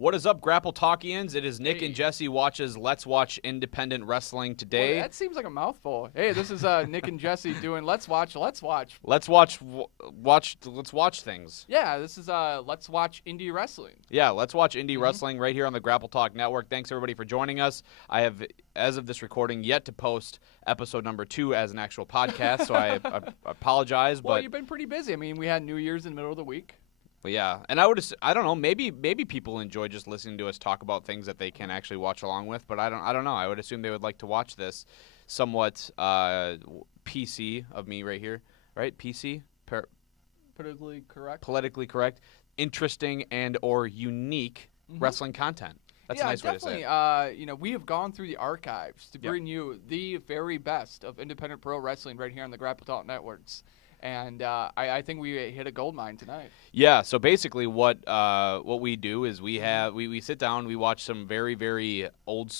What is up, GrappleTalkians? It is Nick and Jesse watches Let's Watch Independent Wrestling today. Well, that seems like a mouthful. Hey, this is Nick and Jesse doing Let's Watch. Let's watch things. Yeah, this is Let's Watch Indie Wrestling. Yeah, Let's Watch Indie Wrestling right here on the GrappleTalk Network. Thanks, everybody, for joining us. I have, as of this recording, yet to post episode number 2 as an actual podcast, so I apologize. Well, but you've been pretty busy. I mean, we had New Year's in the middle of the week. But yeah, and I don't know, maybe people enjoy just listening to us talk about things that they can actually watch along with, but I don't know. I would assume they would like to watch this somewhat PC of me right here, right? PC? Politically correct. Interesting and or unique wrestling content. That's a nice way to say it. Definitely. We have gone through the archives to bring you the very best of independent pro wrestling right here on the GrappleTalk Networks. And I think we hit a gold mine tonight. Yeah. So basically, what we do is we sit down, we watch some very, very old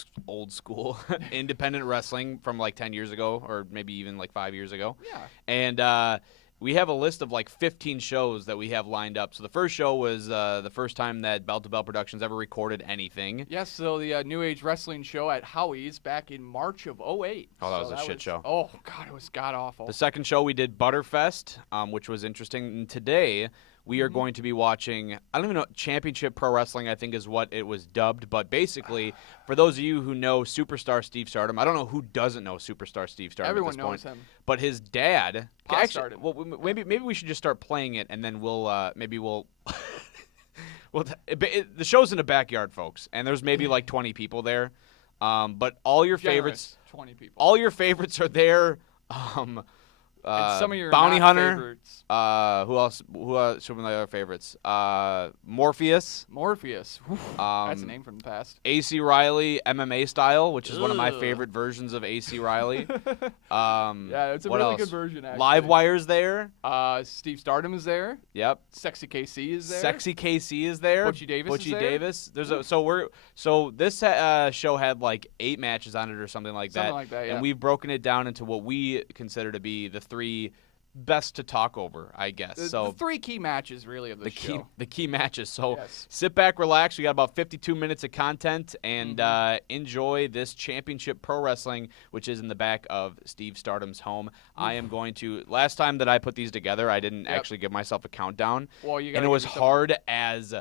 school independent wrestling from like 10 years ago, or maybe even like 5 years ago. Yeah. And we have a list of like 15 shows that we have lined up. So the first show was the first time that Bell to Bell Productions ever recorded anything. Yes, so the New Age Wrestling show at Howie's back in March of 2008. Oh, that was a shit show. Oh, God, it was god-awful. The second show we did Butterfest, which was interesting. And today we are going to be watching, I don't even know, Championship Pro Wrestling, I think is what it was dubbed. But basically, for those of you who know Superstar Steve Stardom, I don't know who doesn't know Superstar Steve Stardom Everyone at this knows point. him. But his dad, Pa Stardom. well, maybe we should just start playing it, and then we'll the show's in the backyard, folks, and there's maybe like 20 people there. But all your favorites, 20 people. All your favorites are there. And some of your Bounty Hunter. favorites. Who else? Who are some of the other favorites? Morpheus. That's a name from the past. AC Riley, MMA style, which is one of my favorite versions of AC Riley. Yeah, it's a really good version, actually. Livewire's there. Steve Stardom is there. Yep. Sexy KC is there. Sexy KC is there. Butchie Davis is there. Davis. So this show had like 8 matches on it or something like that. Something like that, yeah. And we've broken it down into what we consider to be the 3 best to talk over, I guess. The 3 key matches, really, of the show. The key matches. So yes. Sit back, relax. We got about 52 minutes of content, and enjoy this Championship Pro Wrestling, which is in the back of Steve Stardom's home. I am going to. Last time that I put these together, I didn't actually give myself a countdown, and it was hard as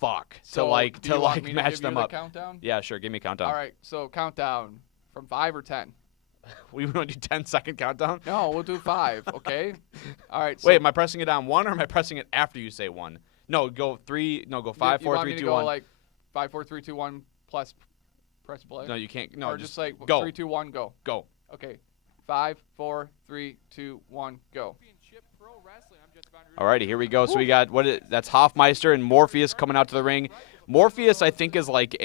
fuck to match them up. Countdown? Yeah, sure. Give me a countdown. All right. So countdown from 5 or 10. We want to do 10-second countdown? No, we'll do 5, okay? All right. So wait, am I pressing it on 1 or am I pressing it after you say 1? No, go 3. No, go 5, 4, 3, 2, 1. You want me to go like 5, 4, 3, 2, 1 plus press play? No, you can't. No, or just like go. 3, 2, 1, go. Go. Okay. 5, 4, 3, 2, 1, go. Alrighty, here we go. So we got that's Hoffmeister and Morpheus coming out to the ring. Morpheus, I think, is like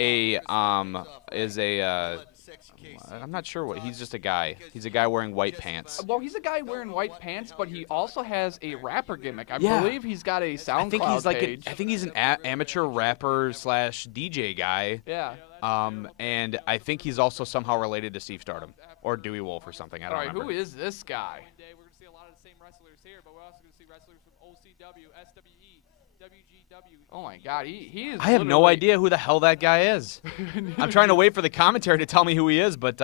I'm not sure what. He's just a guy. He's a guy wearing white pants. Well, he's a guy wearing white pants, but he also has a rapper gimmick. I believe he's got a SoundCloud page. I think he's an amateur rapper / DJ guy. Yeah. And I think he's also somehow related to Steve Stardom or Dewey Wolf or something. I don't remember. Who is this guy? We're going to see a lot of the same wrestlers here, but we're also going to see wrestlers from OCW, SWE, WGW. Oh my God, he is. I have no idea who the hell that guy is. I'm trying to wait for the commentary to tell me who he is, but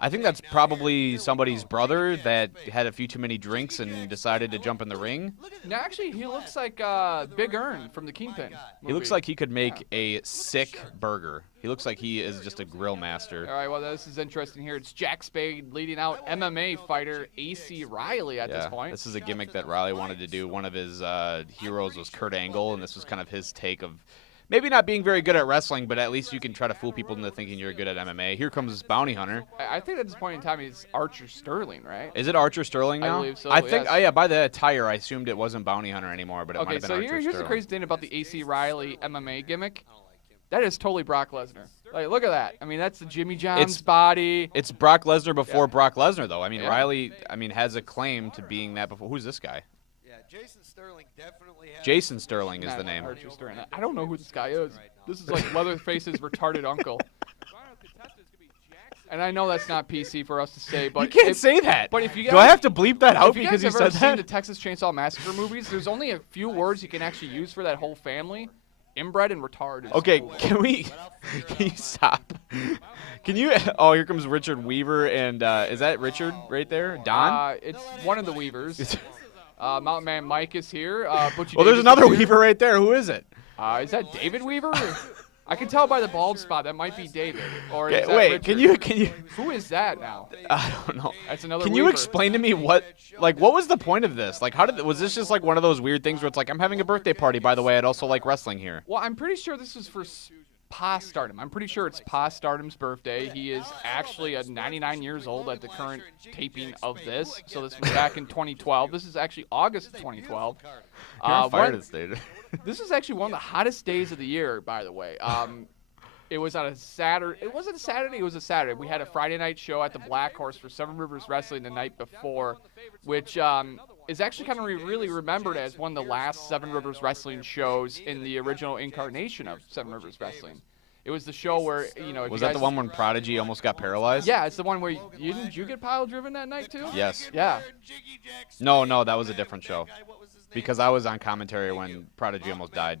I think that's probably somebody's brother that had a few too many drinks and decided to jump in the ring. No, actually, he looks like Big Earn from the Kingpin movie. He looks like he could make a sick burger. He looks like he is just a grill master. All right, well, this is interesting here. It's Jack Spade leading out MMA fighter AC Riley at this point. This is a gimmick that Riley wanted to do. One of his heroes was Kurt Angle, and this was kind of his take of maybe not being very good at wrestling, but at least you can try to fool people into thinking you're good at MMA. Here comes Bounty Hunter. I think at this point in time it's Archer Sterling, right? Is it Archer Sterling now? I believe so, I think, yes. Oh yeah, by the attire, I assumed it wasn't Bounty Hunter anymore, but it might have been Archer Sterling. Okay, so here's the crazy thing about the AC Riley MMA gimmick. That is totally Brock Lesnar. Like, look at that. I mean, that's the Jimmy John's body. It's Brock Lesnar before Brock Lesnar, though. I mean, Riley, has a claim to being that before. Who's this guy? Yeah, Jason Sterling definitely has. Jason Sterling is the name. Archer Sterling. I don't know who this guy is. This is like Leatherface's retarded uncle. And I know that's not PC for us to say, but you can't say that. But if you guys, do I have to bleep that out because you said that? If you've ever seen the Texas Chainsaw Massacre movies, there's only a few words you can actually use for that whole family. inbred and retarded. Okay, can you stop? Can you? Oh, here comes Richard Weaver, and is that Richard right there? Don? It's one of the Weavers. Mountain Man Mike is here. Butchie Well, there's Davis another is here. Weaver right there. Who is it? Is that David Weaver? I can tell by the bald spot that might be David. Or is that Wait, Richard? can you? Who is that now? I don't know. That's another Can Weaver. you explain to me what was the point of this? Like, was this just like one of those weird things where it's like, I'm having a birthday party, by the way, I'd also like wrestling here. Well, I'm pretty sure this is for Pa Stardom. I'm pretty sure it's Pa Stardom's birthday. He is actually 99 years old at the current taping of this. So this was back in 2012. This is actually August of 2012. You're on fire this day. This is actually one of the hottest days of the year, by the way. It was on a Saturday. It wasn't a Saturday. It was a Saturday. We had a Friday night show at the Black Horse for Seven Rivers Wrestling the night before, which is actually kind of really remembered as one of the last Seven Rivers Wrestling shows in the original incarnation of Seven Rivers Wrestling. It was the show where, you know, Was that the one when Prodigy almost got paralyzed? Yeah, it's the one where didn't you get pile driven that night too? Yes. Yeah. No, that was a different show. Because I was on commentary when Prodigy almost died.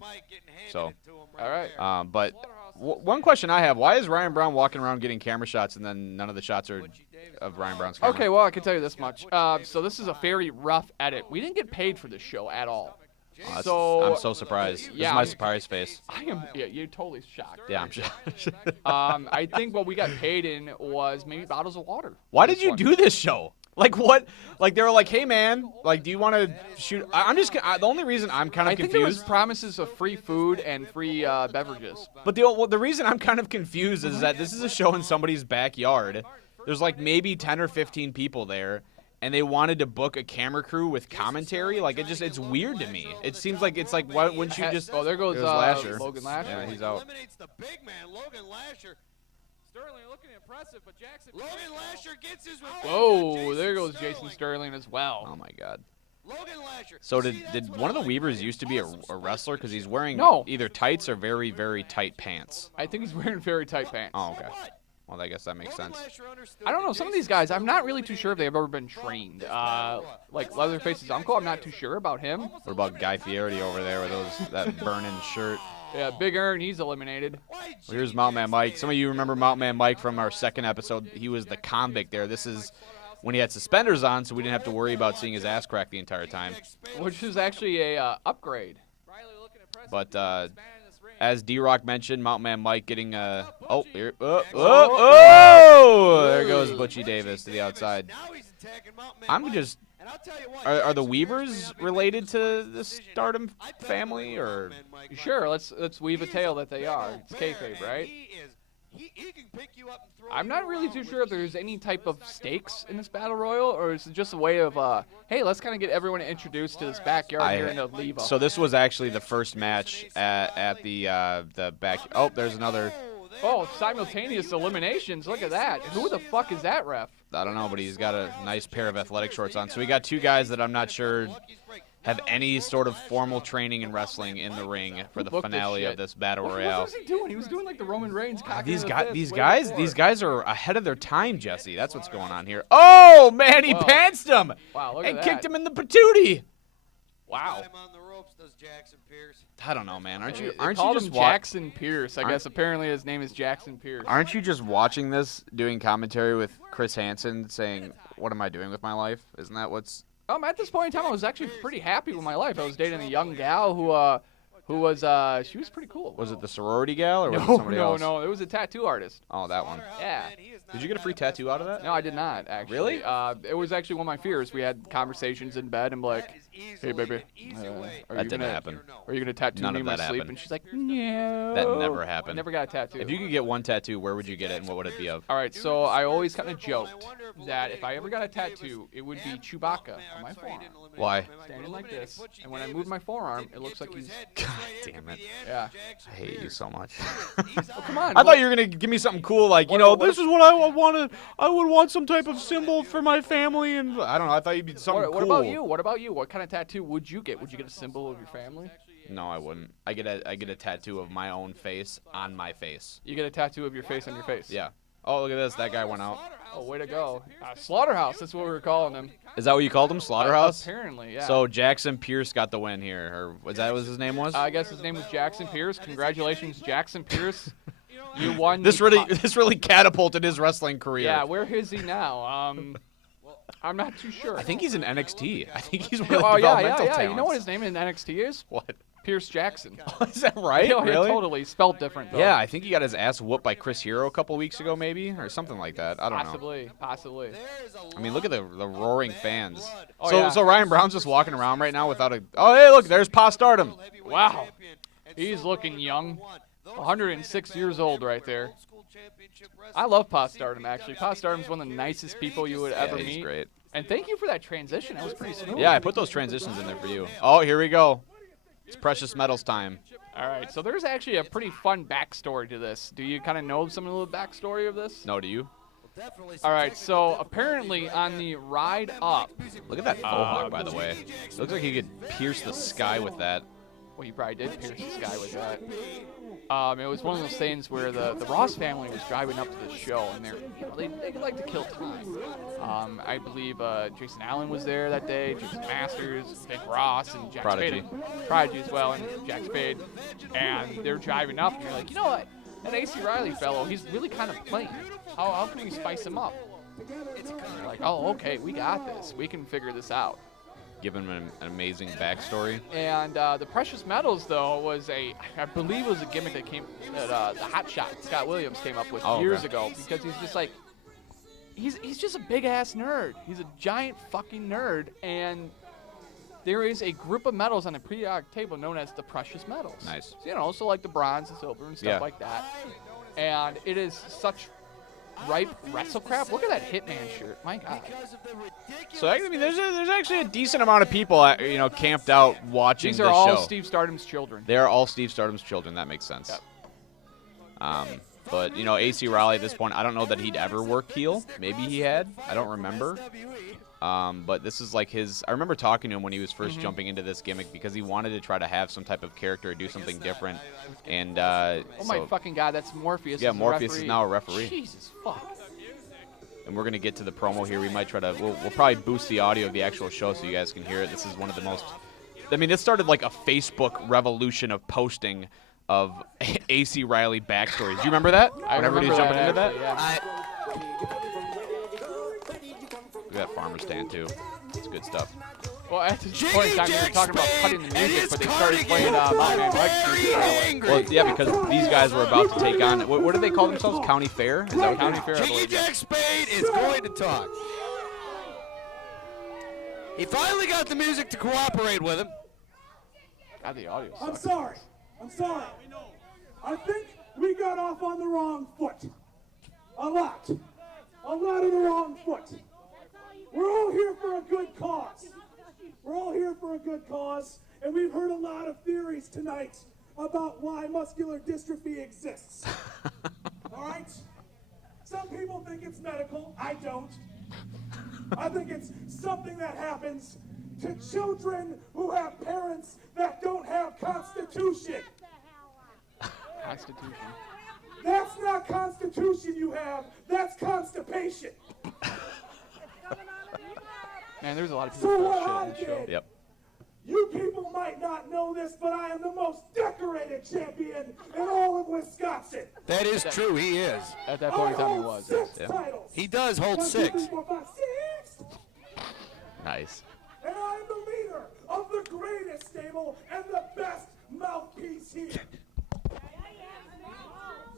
So. All right. But one question I have: why is Ryan Brown walking around getting camera shots, and then none of the shots are of Ryan Brown's camera? Okay, well, I can tell you this much. So this is a very rough edit. We didn't get paid for this show at all. I'm so surprised. This is my surprise face. I am. Yeah, you're totally shocked. Yeah, I'm shocked. I think what we got paid in was maybe bottles of water. Why did you do this show? Like what? Like they were like, hey man, like do you want to shoot? I'm just. The only reason I'm kind of I think there was confused. promises of free food and free beverages. But the reason I'm kind of confused is that this is a show in somebody's backyard. There's like maybe 10 or 15 people there, and they wanted to book a camera crew with commentary. Like it's weird to me. It seems like it's like why wouldn't you just? Oh, there goes Lasher. Logan Lasher. Yeah, he's out. Eliminates the big man, Logan Lasher. Sterling looking impressive, but Jackson. Logan Lasher gets his revenge. Whoa, there goes Jason Sterling as well. Oh my God. Logan Lasher. So did one of the Weavers used to be a wrestler? Because he's wearing either tights or very, very tight pants. I think he's wearing very tight pants. Oh, okay. Well, I guess that makes sense. I don't know. Some of these guys, I'm not really too sure if they've ever been trained. Like Leatherface's uncle, I'm not too sure about him. What about Guy Fieri over there with that burning shirt? Yeah, Big Earn, he's eliminated. Well, here's Mountain Man Mike. Some of you remember Mountain Man Mike from our second episode. He was the convict there. This is when he had suspenders on, so we didn't have to worry about seeing his ass crack the entire time. Which is actually a upgrade. But as D-Rock mentioned, Mountain Man Mike getting there goes Butchie Davis to the outside. I'm just. Are the Weavers related to the Stardom family, or? Sure, let's weave a tale that they are. It's kayfabe, right? I'm not really too sure if there's any type of stakes in this battle royal, or is it just a way of, hey, let's kind of get everyone introduced to this backyard here in Oliva. So this was actually the first match at the back. Oh, there's another. Oh, simultaneous eliminations. Look at that. Who the fuck is that ref? I don't know, but he's got a nice pair of athletic shorts on. So we got two guys that I'm not sure have any sort of formal training in wrestling in the ring for the finale of this battle royale. What was he doing? He was doing like the Roman Reigns. These guys are ahead of their time, Jesse. That's what's going on here. Oh man, he pantsed him. Wow, look and at kicked that. him in the patootie. Wow. I don't know, man. Aren't you called just him Jackson Pierce? I guess apparently his name is Jackson Pierce. Aren't you just watching this, doing commentary with Chris Hansen, saying, "What am I doing with my life?" Isn't that what's? At this point in time, I was actually pretty happy with my life. I was dating a young gal who was she was pretty cool. Was it the sorority gal or was it somebody else? No, it was a tattoo artist. Oh, that one. Yeah. Did you get a free tattoo out of that? No, I did not, actually. Really? It was actually one of my fears. We had conversations in bed and like, hey, baby, That didn't happen. Are you going to tattoo None me of in my that sleep? happened. And she's like, no. That never happened. I never got a tattoo. If you could get one tattoo, where would you get it and what would it be of? All right, so I always kind of joked that if I ever got a tattoo, it would be Chewbacca on my forearm. Why? Standing like this, and when I move my forearm, it looks like he's... God damn it. Yeah. I hate you so much. Oh, come on. I thought you were going to give me something cool like, this is what I wanted. I would want some type of symbol for my family, and I don't know. I thought you'd be something cool. What about you? What about you? What kind of tattoo would you get? Would you get a symbol of your family? No, I wouldn't. I get a tattoo of my own face on my face. You get a tattoo of your face on your face? Yeah. Oh, look at this. That guy went out. Oh, way to go. Slaughterhouse, that's what we were calling him. Is that what you called him? Slaughterhouse? Apparently, yeah. So Jackson Pierce got the win here. Or was that what his name was? I guess his name was Jackson Pierce. Congratulations, Jackson Pierce. You won. This really catapulted his wrestling career. Yeah, where is he now? I'm not too sure. I think he's in NXT. I think he's one of the Oh, developmental yeah. talents. You know what his name in NXT is? What? Pierce Jackson. Is that right? Yeah, Really? totally. Spelled different, though. Yeah, I think he got his ass whooped by Chris Hero a couple weeks ago, maybe, or something like that. I don't know. Possibly. I mean, look at the roaring fans. Oh, so yeah. so Ryan Brown's just walking around right now without a. Oh, hey, look, there's Pa Stardom. Wow. He's looking young. 106 years old right there. I love Pa Stardom, actually. Pa Stardom's one of the nicest people you would ever Yeah, he's meet. great. And thank you for that transition. That was pretty smooth. Yeah, I put those transitions in there for you. Oh, here we go. It's Precious Metals time. All right, so there's actually a pretty fun backstory to this. Do you kind of know some of the backstory of this? No, do you? All right, so apparently on the ride up, Look at that faux hawk, by the way. It looks like he could pierce the sky with that. well, he probably did pierce the sky with that. It was one of those things where the Ross family was driving up to the show, and they like to kill time. I believe Jason Allen was there that day, Jason Masters, Vic Ross, and Jack Prodigy. Spade. Prodigy as well, and Jack Spade. And they're driving up, and you're like, you know what? That AC Riley fellow, he's really kind of plain. How can we spice him up? You're like, oh, okay, we got this. We can figure this out. Give him an amazing backstory. And the Precious Metals, though, was I believe it was a gimmick that the Hot Shot Scott Williams came up with years ago, because he's just like, he's just a big ass nerd. He's a giant fucking nerd, and there is a group of metals on the periodic table known as the Precious Metals. Nice. So, so like the bronze and silver and stuff like that. And it is such ripe wrestle crap. Look at that Hitman shirt. My God. So I mean, there's actually a decent amount of people, camped out watching These this are all show. Steve Stardom's children. They are all Steve Stardom's children. That makes sense. Yep. But AC Riley at this point, I don't know that he'd ever worked heel. Maybe he had. I don't remember. But this is like his. I remember talking to him when he was first jumping into this gimmick, because he wanted to try to have some type of character, do something different. And oh my fucking God, that's Morpheus. Yeah, Morpheus is now a referee. Jesus fuck. And we're gonna get to the promo here. We might try to. We'll probably boost the audio of the actual show so you guys can hear it. This is one of the most. I mean, this started like a Facebook revolution of posting of AC Riley backstories. Do you remember that? I When remember everybody's jumping into that. actually, yeah. Look at that farmer stand too. It's good stuff. Well, at this point in time, we were talking about cutting the music, but they started playing Mountain Mike's music. Well, yeah, because these guys were about to take on. What do they call themselves? County Fair? Is that what County Fair, I Jiggy believe. Jack Spade is going to talk. He finally got the music to cooperate with him. God, the audio I'm sucks. sorry. I think we got off on the wrong foot. A lot of the wrong foot. We're all here for a good cause. And we've heard a lot of theories tonight about why muscular dystrophy exists. All right? Some people think it's medical. I don't. I think it's something that happens to children who have parents that don't have constitution. Constitution. That's not constitution you have. That's constipation. Man, there's a lot of people So full what of I shit in the show. did, Yep. you people might not know this, but I am the most decorated champion in all of Wisconsin. That is true, he is. At that point in time, he I hold was. 6 Yeah. titles. He does hold 1, 2, 6. 3, 4, 5, 6. Nice. And I'm the leader of the greatest stable and the best mouthpiece here.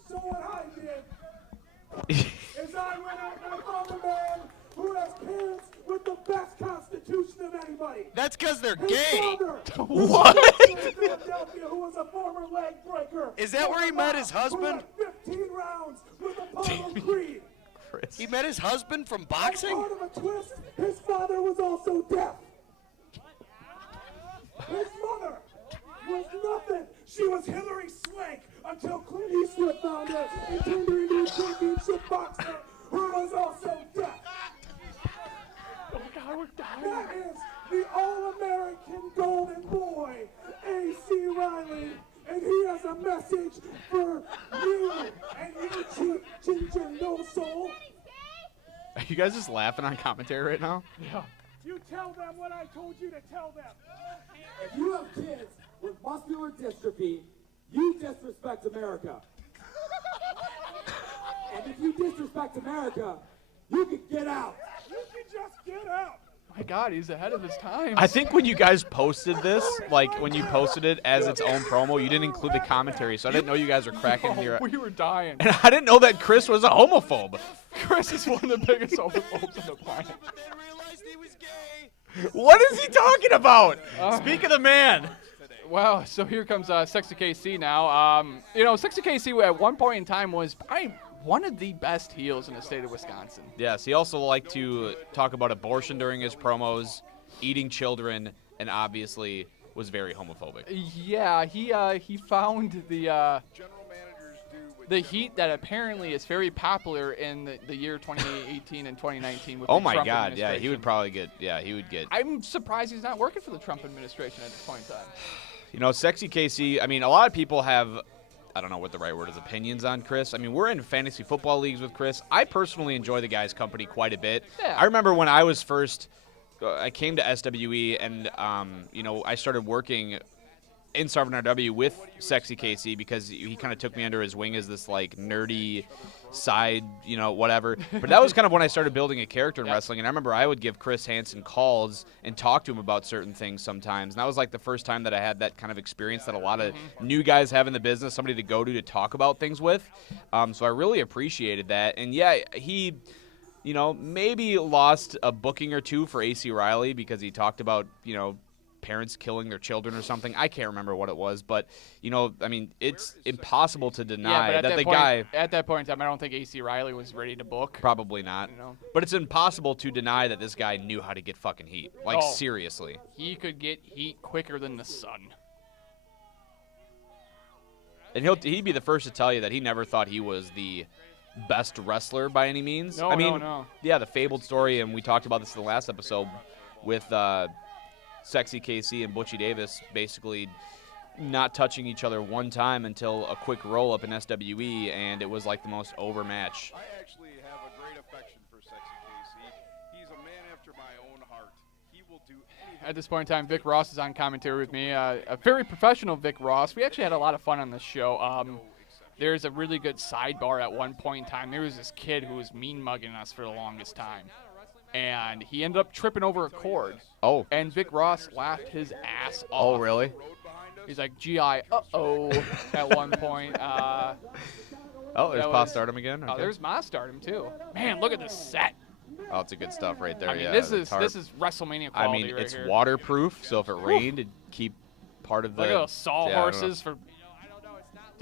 So what I did is I went out and I found a man who has parents with the best constitution of anybody. That's because they're His gay. father What? was in Philadelphia, who was a former leg breaker. Is that where he met his husband? Who had 15 rounds with Apollo Creed. Chris. He met his husband from As boxing? part of a twist, his father was also deaf. His mother was nothing. She was Hillary Swank until Clint Eastwood found her and turned her into a championship boxer who was also deaf. Oh my God, we're dying. That is the All-American Golden Boy, AC Riley. And he has a message for you and you, cheap ginger no soul. Are you guys just laughing on commentary right now? Yeah. You tell them what I told you to tell them. If you have kids with muscular dystrophy, you disrespect America. And if you disrespect America, you can get out. You can just get out. My God, he's ahead of his time. I think when you guys posted this, like when you posted it as its own promo, you didn't include the commentary, so I didn't know you guys were cracking your. We were dying. And I didn't know that Chris was a homophobe. Chris is one of the biggest homophobes on the planet. They realized he was gay. What is he talking about? Speak of the man. Well, so here comes Sexy KC now. Sexy KC at one point in time was probably one of the best heels in the state of Wisconsin. Yes, he also liked to talk about abortion during his promos, eating children, and obviously was very homophobic. Yeah, he found the General managers do what the heat that apparently is very popular in the year 2018 and 2019 with Oh the my Trump God, yeah, administration. he would probably get, he would get. I'm surprised he's not working for the Trump administration at this point in time. You know, Sexy KC, I mean, a lot of people have, I don't know what the right word is, opinions on Chris. I mean, we're in fantasy football leagues with Chris. I personally enjoy the guy's company quite a bit. Yeah. I remember when I was first, I came to SWE and, I started working in Sarvin RW with Sexy KC because he kind of took me under his wing as this, like, nerdy side, whatever. But that was kind of when I started building a character in wrestling, and I remember I would give Chris Hansen calls and talk to him about certain things sometimes, and that was like the first time that I had that kind of experience that a lot of new guys have in the business, somebody to go to talk about things with. So I really appreciated that, and yeah, he maybe lost a booking or two for AC Riley because he talked about parents killing their children or something. I can't remember what it was, but I mean, it's impossible to deny but that the point, guy. At that point in time, I don't think AC Riley was ready to book. Probably not. But it's impossible to deny that this guy knew how to get fucking heat. Like, seriously. He could get heat quicker than the sun. And he'd be the first to tell you that he never thought he was the best wrestler by any means. No, I mean, no. Yeah, the fabled story, and we talked about this in the last episode with Sexy KC and Butchie Davis basically not touching each other one time until a quick roll-up in SWE, and it was like the most over match. I actually have a great affection for Sexy KC. He's a man after my own heart. He will do anything. At this point in time, Vic Ross is on commentary with me. A very professional Vic Ross. We actually had a lot of fun on this show. There's a really good sidebar at one point in time. There was this kid who was mean-mugging us for the longest time. And he ended up tripping over a cord. Oh. And Vic Ross laughed his ass off. Oh, really? He's like, GI, uh-oh, at one point. Oh, there's Pa Stardom again? Oh, Okay. there's Ma Stardom, too. Man, look at this set. Oh, it's a good stuff right there. I mean, yeah, this the is tarp. WrestleMania quality I mean, right it's here. waterproof, so if it rained, it'd keep part of the. Look at those saw yeah, I don't know.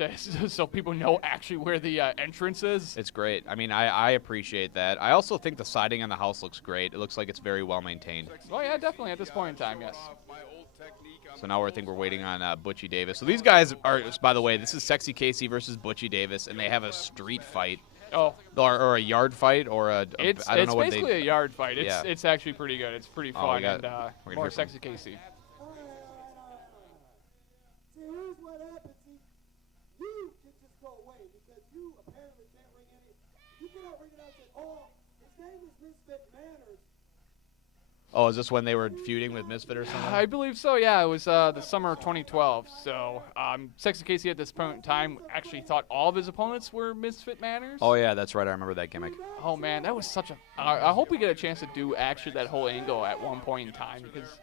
horses so people know actually where the entrance is. It's great. I mean, I appreciate that. I also think the siding on the house looks great. It looks like it's very well maintained. Oh, yeah, definitely at this point in time, yes. So now I think we're waiting on Butchie Davis. So these guys are, by the way, this is Sexy KC versus Butchie Davis, and they have a street fight. Oh. Or a yard fight, or I don't know what they. It's basically a yard fight. Yeah. It's actually pretty good. It's pretty Oh, fun we got- and we're gonna more hear from- Sexy KC. See, here's what happens. See, you can just go away because you apparently can't ring any. You cannot ring it out and say, oh, his name is Misfit Manners. Oh, is this when they were feuding with Misfit or something? I believe so, yeah. It was the summer of 2012. So Sexy KC at this point in time actually thought all of his opponents were Misfit Manners. Oh yeah, that's right. I remember that gimmick. Oh, man, that was such a... I hope we get a chance to do actually that whole angle at one point in time because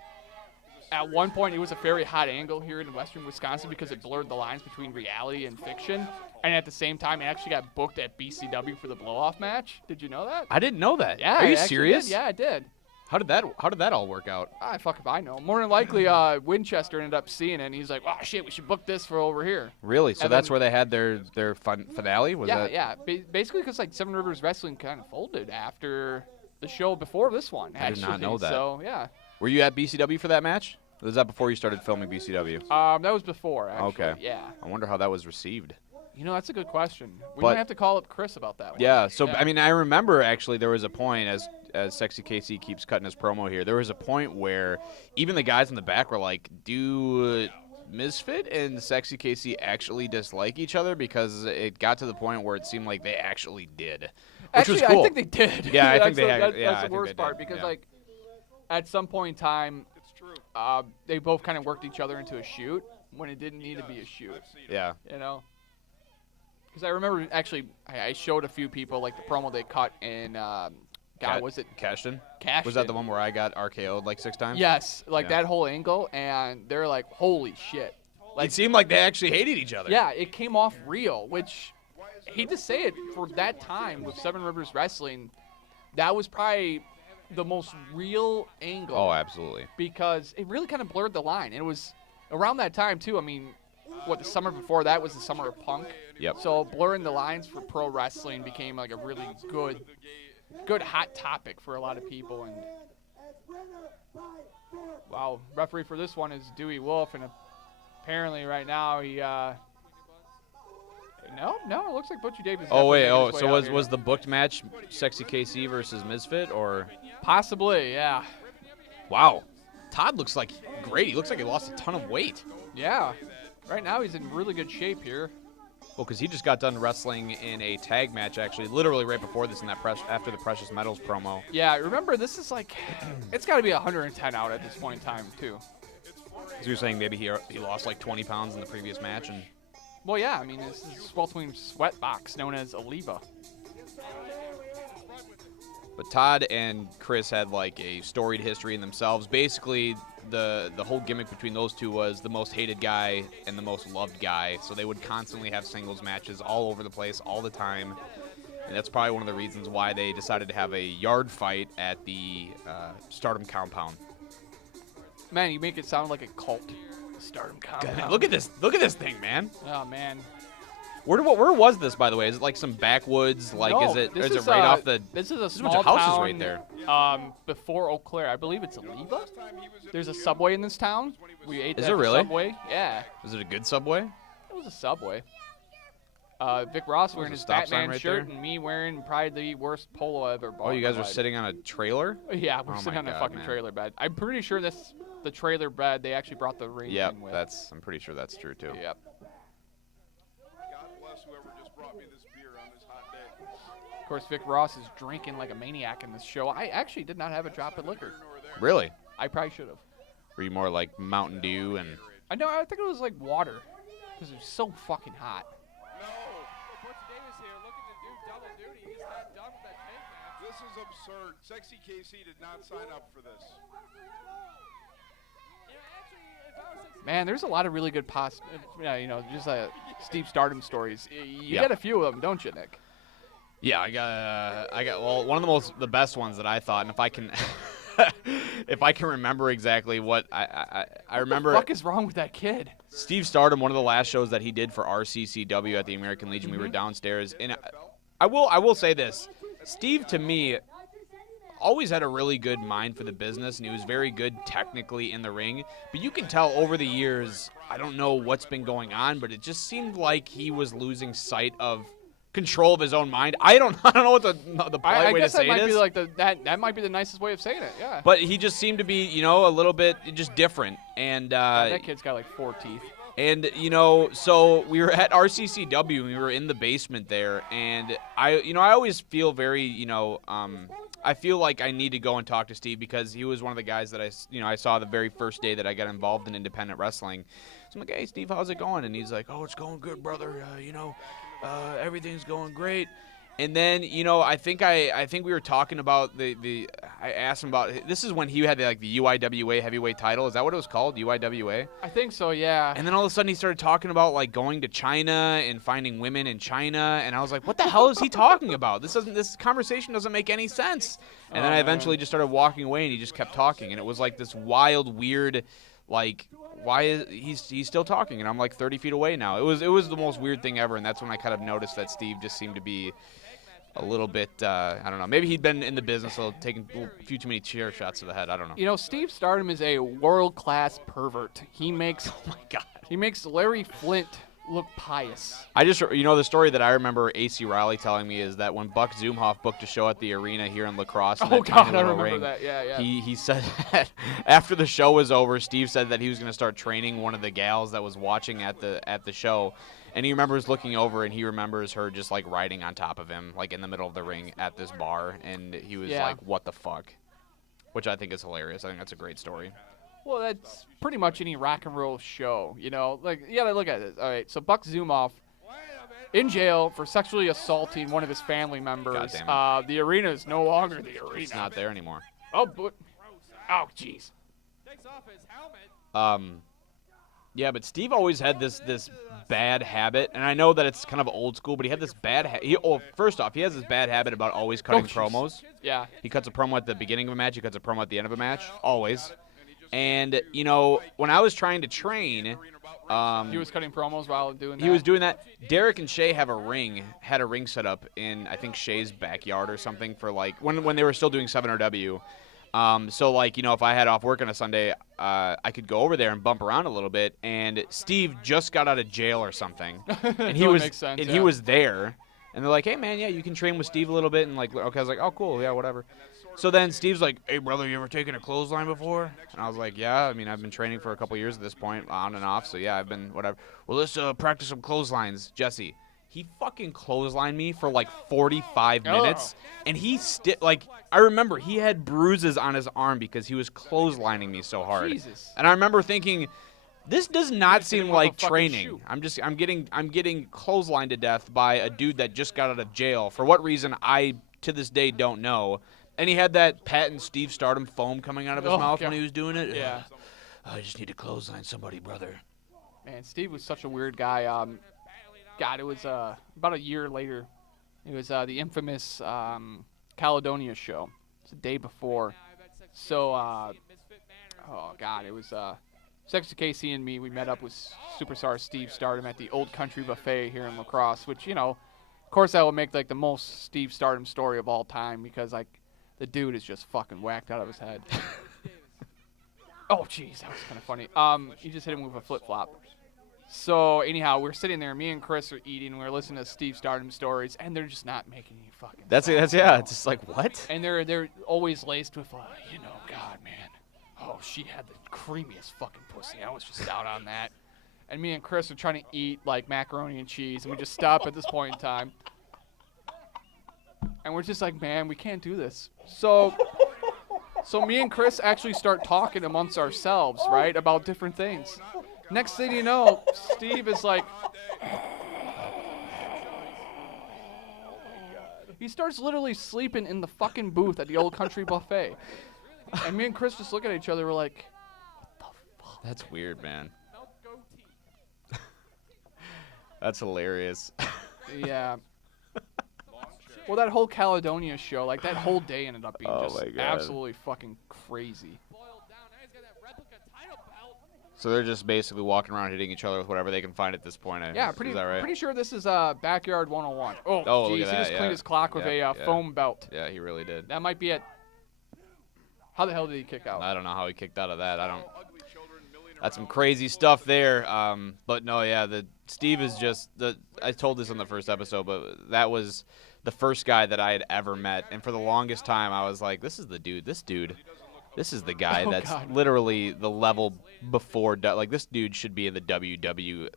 at one point it was a very hot angle here in western Wisconsin because it blurred the lines between reality and fiction. And at the same time, it actually got booked at BCW for the blow-off match. Did you know that? I didn't know that. Yeah. Are you it actually serious? did. Yeah, it did. How did that all work out? Fuck if I know. More than likely, Winchester ended up seeing it, and he's like, "Oh shit, we should book this for over here." Really? So And that's then- where they had their finale? Was Yeah, that? yeah. Basically, because like Seven Rivers Wrestling kind of folded after the show before this one. I did not actually. know that. So yeah, Were you at BCW for that match? Or was that before you started filming BCW? that was before. Actually. Okay. Yeah. I wonder how that was received. You know, that's a good question. We But- might have to call up Chris about that one. Yeah. So Yeah. I mean, I remember actually there was a point as Sexy KC keeps cutting his promo here. There was a point where even the guys in the back were like, "Do Misfit and Sexy KC actually dislike each other? Because it got to the point where it seemed like they actually did, which Actually, was cool. I think they did. Yeah, I think That's they the- had- that- yeah, I That's think the they worst did, part because, yeah. like, at some point in time, It's true. they both kind of worked each other into a shoot when it didn't need to be a shoot. I've seen it. Yeah. You know? Because I remember, actually, I showed a few people, like, the promo they cut in, God, was it Cashton? Cash? Was that the one where I got RKO'd like 6 times? Yes, like Yeah. that whole angle, and they're like, holy shit. It seemed like they actually hated each other. Yeah, it came off real, which, I hate to say it, for that time with Seven Rivers Wrestling, that was probably the most real angle. Oh, absolutely. Because it really kind of blurred the line. And it was around that time, too. I mean, what, the summer before that was the summer of Punk. Yep. So blurring the lines for pro wrestling became like a really good hot topic for a lot of people. And wow, referee for this one is Dewey Wolf, and apparently right now he no, it looks like Butchie Davis. Oh, wait. definitely Oh, made his so way out was here. the booked match Sexy KC versus Misfit, or? Possibly, yeah. Wow. Todd looks like great. He looks like he lost a ton of weight. Yeah. Right now he's in really good shape here. Well, because he just got done wrestling in a tag match, actually, literally right before this, in that after the Precious Metals promo. Yeah, remember, this is like, it's got to be 110 out at this point in time, too. So you're saying maybe he lost like 20 pounds in the previous match, and Well, yeah, I mean, this is sweltering sweat box known as Oliva. but Todd and Chris had like a storied history in themselves. Basically, the whole gimmick between those two was the most hated guy and the most loved guy. So they would constantly have singles matches all over the place all the time. And that's probably one of the reasons why they decided to have a yard fight at the Stardom compound. Man, you make it sound like a cult. Stardom compound. Look at this! Look at this thing, man. Oh, man. Where was this, by the way? Is it like some backwoods? Like, No, is it this right off the? This is a There's a small bunch of houses town, right there. Before Eau Claire. I believe it's Oliva. There's a Subway in this town. We ate Is that there at the really? Subway. Yeah, Is it a good Subway? it was a Subway. Vic Ross wearing a his stop sign Batman right shirt there? and me wearing probably the worst polo I ever bought. Oh, you in guys my are life. sitting on a trailer? Yeah, we're Oh sitting my on a God, fucking man. trailer bed. I'm pretty sure that's the trailer bed they actually brought the ring Yep, in with. I'm pretty sure that's true too. Yep. God bless whoever just brought me this beer on this hot day. Of course, Vic Ross is drinking like a maniac in this show. I actually did not have a drop of liquor. Really? I probably should have. Were you more like Mountain Dew and? I know. I think it was like water because it was so fucking hot. No, Butchie Davis here looking to do double duty. He's not done with that tank match. this is absurd. Sexy KC did not sign up for this. You know, actually, if I was Sexy Man, there's a lot of really good just Steve Stardom stories. You Yeah. get a few of them, don't you, Nick? Yeah, I got well, one of the best ones that I thought, and if I can, if I can remember exactly what I remember. What the fuck is wrong with that kid? Steve Stardom, one of the last shows that he did for RCCW at the American Legion, we were downstairs, and I will say this, Steve to me always had a really good mind for the business, and he was very good technically in the ring. But you can tell over the years, I don't know what's been going on, but it just seemed like he was losing sight of control of his own mind. I don't know what the polite I way to guess say that might it be is. like that might be the nicest way of saying it. Yeah. But he just seemed to be, a little bit just different. And that kid's got like 4 teeth. And, so we were at RCCW, and we were in the basement there, and I always feel very, I feel like I need to go and talk to Steve because he was one of the guys that I saw the very first day that I got involved in independent wrestling. So I'm like, hey, Steve, how's it going? And he's like, oh, it's going good, brother. Everything's going great. And then, I think we were talking about I asked him about, this is when he had the UIWA heavyweight title. Is that what it was called, UIWA? I think so, yeah. And then all of a sudden he started talking about going to China and finding women in China, and I was like, what the hell is he talking about? This conversation doesn't make any sense. And then I eventually just started walking away, and he just kept talking, and it was like this wild, weird, why is he's still talking, and I'm like 30 feet away now. It was the most weird thing ever, and that's when I kind of noticed that Steve just seemed to be a little bit, I don't know. Maybe he'd been in the business, so taking a few too many chair shots to the head. I don't know. Steve Stardom is a world-class pervert. He makes Oh my God. He makes Larry Flint look pious. I just, the story that I remember AC Riley telling me is that when Buck Zumhoff booked a show at the arena here in La Crosse, in Oh, that tiny God, I little remember ring, that. Yeah. He said that after the show was over, Steve said that he was going to start training one of the gals that was watching at the show, and he remembers looking over and he remembers her just like riding on top of him, like in the middle of the ring at this bar, and he was like, "What the fuck?" Which I think is hilarious. I think that's a great story. Well, that's pretty much any rock and roll show, Like, you gotta look at it. All right, so Buck Zumhoff in jail for sexually assaulting one of his family members. God damn The arena is no longer the arena. It's not there anymore. Oh, but jeez. Takes off his helmet. Yeah, but Steve always had this bad habit, and I know that it's kind of old school, but he had this bad first off, he has this bad habit about always cutting promos. Yeah. He cuts a promo at the beginning of a match, he cuts a promo at the end of a match, always. And, when I was trying to train, He was cutting promos while doing that. he was doing that. Derek and Shay had a ring set up in, I think, Shay's backyard or something for, like, when they were still doing 7RW. So, like, if I had off work on a Sunday, I could go over there and bump around a little bit. And Steve just got out of jail or something, and he was there. And they're like, "Hey, man, yeah, you can train with Steve a little bit." And like, okay, I was like, "Oh, cool, yeah, whatever." So then Steve's like, "Hey, brother, you ever taken a clothesline before?" And I was like, "Yeah, I mean, I've been training for a couple years at this point, on and off. So yeah, I've been whatever." Well, let's practice some clotheslines, Jesse. He fucking clotheslined me for like 45 minutes, and I remember he had bruises on his arm because he was clotheslining me so hard. Jesus. And I remember thinking, this does not hit seem him with like a fucking training. shoe. I'm getting clotheslined to death by a dude that just got out of jail. For what reason, I to this day don't know. And he had that patent Steve Stardom foam coming out of his mouth when he was doing it. Yeah. I just need to clothesline somebody, brother. Man, Steve was such a weird guy. God, it was about a year later. It was the infamous Caledonia show. It's the day before. So, oh God, it was Sexy Casey and me. We met up with superstar Steve Stardom at the Old Country Buffet here in La Crosse, which, of course, that would make like the most Steve Stardom story of all time because like the dude is just fucking whacked out of his head. Oh, jeez, that was kind of funny. He just hit him with a flip flop. So anyhow, we're sitting there. Me and Chris are eating. We're listening to Steve Stardom stories, and they're just not making any fucking. That's yeah. It's just like what? And they're always laced with, God, man. Oh, she had the creamiest fucking pussy. I was just out on that. And me and Chris are trying to eat like macaroni and cheese, and we just stop at this point in time. And we're just like, man, we can't do this. So me and Chris actually start talking amongst ourselves, right, about different things. Next thing you know, Steve is like, he starts literally sleeping in the fucking booth at the Old Country Buffet. And me and Chris just look at each other, we're like, what the fuck? That's weird, man. That's hilarious. Yeah. Well, that whole Caledonia show, like that whole day ended up being just absolutely fucking crazy. So they're just basically walking around hitting each other with whatever they can find at this point. Yeah, is that right? pretty sure this is Backyard 101. Oh, look geez, at he that, just cleaned his clock with a foam belt. Yeah, he really did. That might be it. How the hell did he kick out? I don't know how he kicked out of that. That's some crazy stuff there. But no, yeah, Steve is just I told this on the first episode, but that was the first guy that I had ever met, and for the longest time I was like, this is the dude. This is the guy that's literally the level before. Like, this dude should be in the WWE,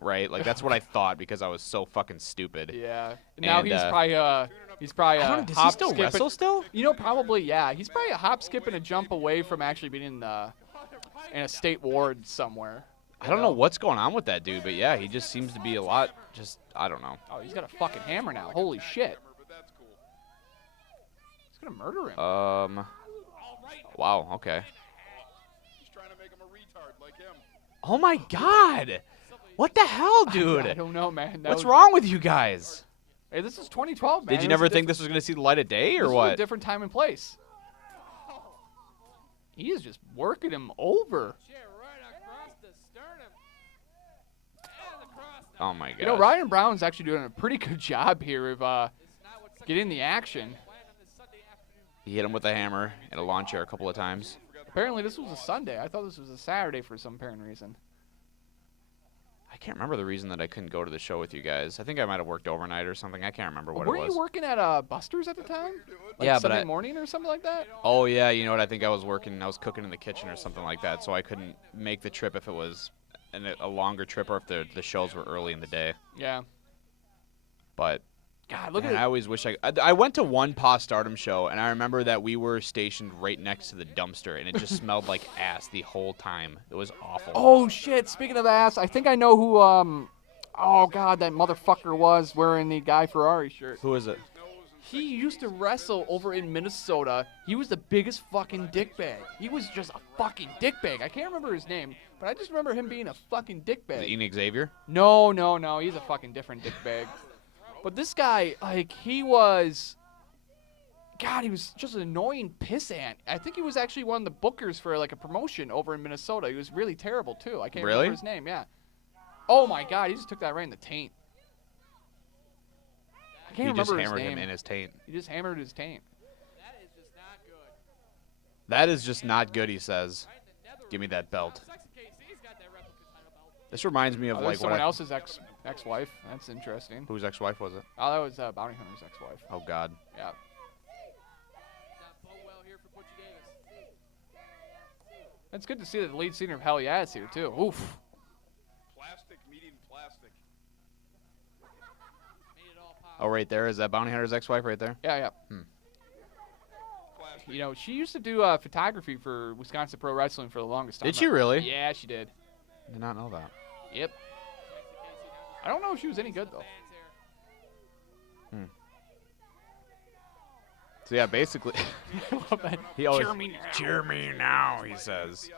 right? Like, that's what I thought because I was so fucking stupid. Yeah. Now he's probably I don't know, does he still wrestle still? Probably, yeah. He's probably a hop, skip, and a jump away from actually being in a state ward somewhere. I don't know what's going on with that dude, but yeah, he just seems to be a lot. I don't know. Oh, he's got a fucking hammer now. Holy shit. He's gonna murder him. Wow. Okay. He's trying to make him a retard like him. Oh my God! What the hell, dude? I don't know, man. What's wrong with you guys? Hey, this is 2012, man. Did you never think this was gonna see the light of day, or this what? was a different time and place. He is just working him over. Oh my God. Ryan Brown's actually doing a pretty good job here of getting the action. He hit him with a hammer and a lawn chair a couple of times. Apparently this was a Sunday. I thought this was a Saturday for some apparent reason. I can't remember the reason that I couldn't go to the show with you guys. I think I might have worked overnight or something. I can't remember what Were it was. you working at Buster's at the time? Like Yeah, but Sunday I- morning or something like that? Oh, yeah, you know what? I think I was working. I was cooking in the kitchen or something like that, so I couldn't make the trip if it was a longer trip or if the shows were early in the day. Yeah. But God, look man, at I it. always wish I went to one Pa Stardom show, and I remember that we were stationed right next to the dumpster, and it just smelled like ass the whole time. It was awful. Oh, shit. Speaking of ass, I think I know who, oh, God, that motherfucker was wearing the Guy Ferrari shirt. Who is it? He used to wrestle over in Minnesota. He was the biggest fucking dickbag. He was just a fucking dickbag. I can't remember his name, but I just remember him being a fucking Is it dickbag. Ian Xavier? No. He's a fucking different dickbag. But this guy, like, he was... God, he was just an annoying pissant. I think he was actually one of the bookers for, like, a promotion over in Minnesota. He was really terrible, too. I can't Really? remember his name, yeah. Oh, my God, he just took that right in the taint. I can't You just remember his hammered name. him in his taint. He just hammered his taint. That is just not good. That is just not good, he says. Right in the nether Give me that belt. Sexy KC's got that replica title belt. This reminds me of Oh, like there's what someone I, else's ex-wife. That's interesting. whose ex-wife was it? Oh, that was Bounty Hunter's ex-wife. Oh God. Yeah. Not Bodewell here for Butchie Davis. It's good to see that the lead singer of Hell Yeah is here, too. Oof. Plastic meeting plastic. Made it all pop. Oh, right there is that Bounty Hunter's ex-wife right there. Yeah. Plastic. You know, she used to do photography for Wisconsin Pro Wrestling for the longest time. Did she really? Yeah, she did. Did not know that. Yep. I don't know if she was any good, though. So yeah, basically, he always Cheer me now, he says.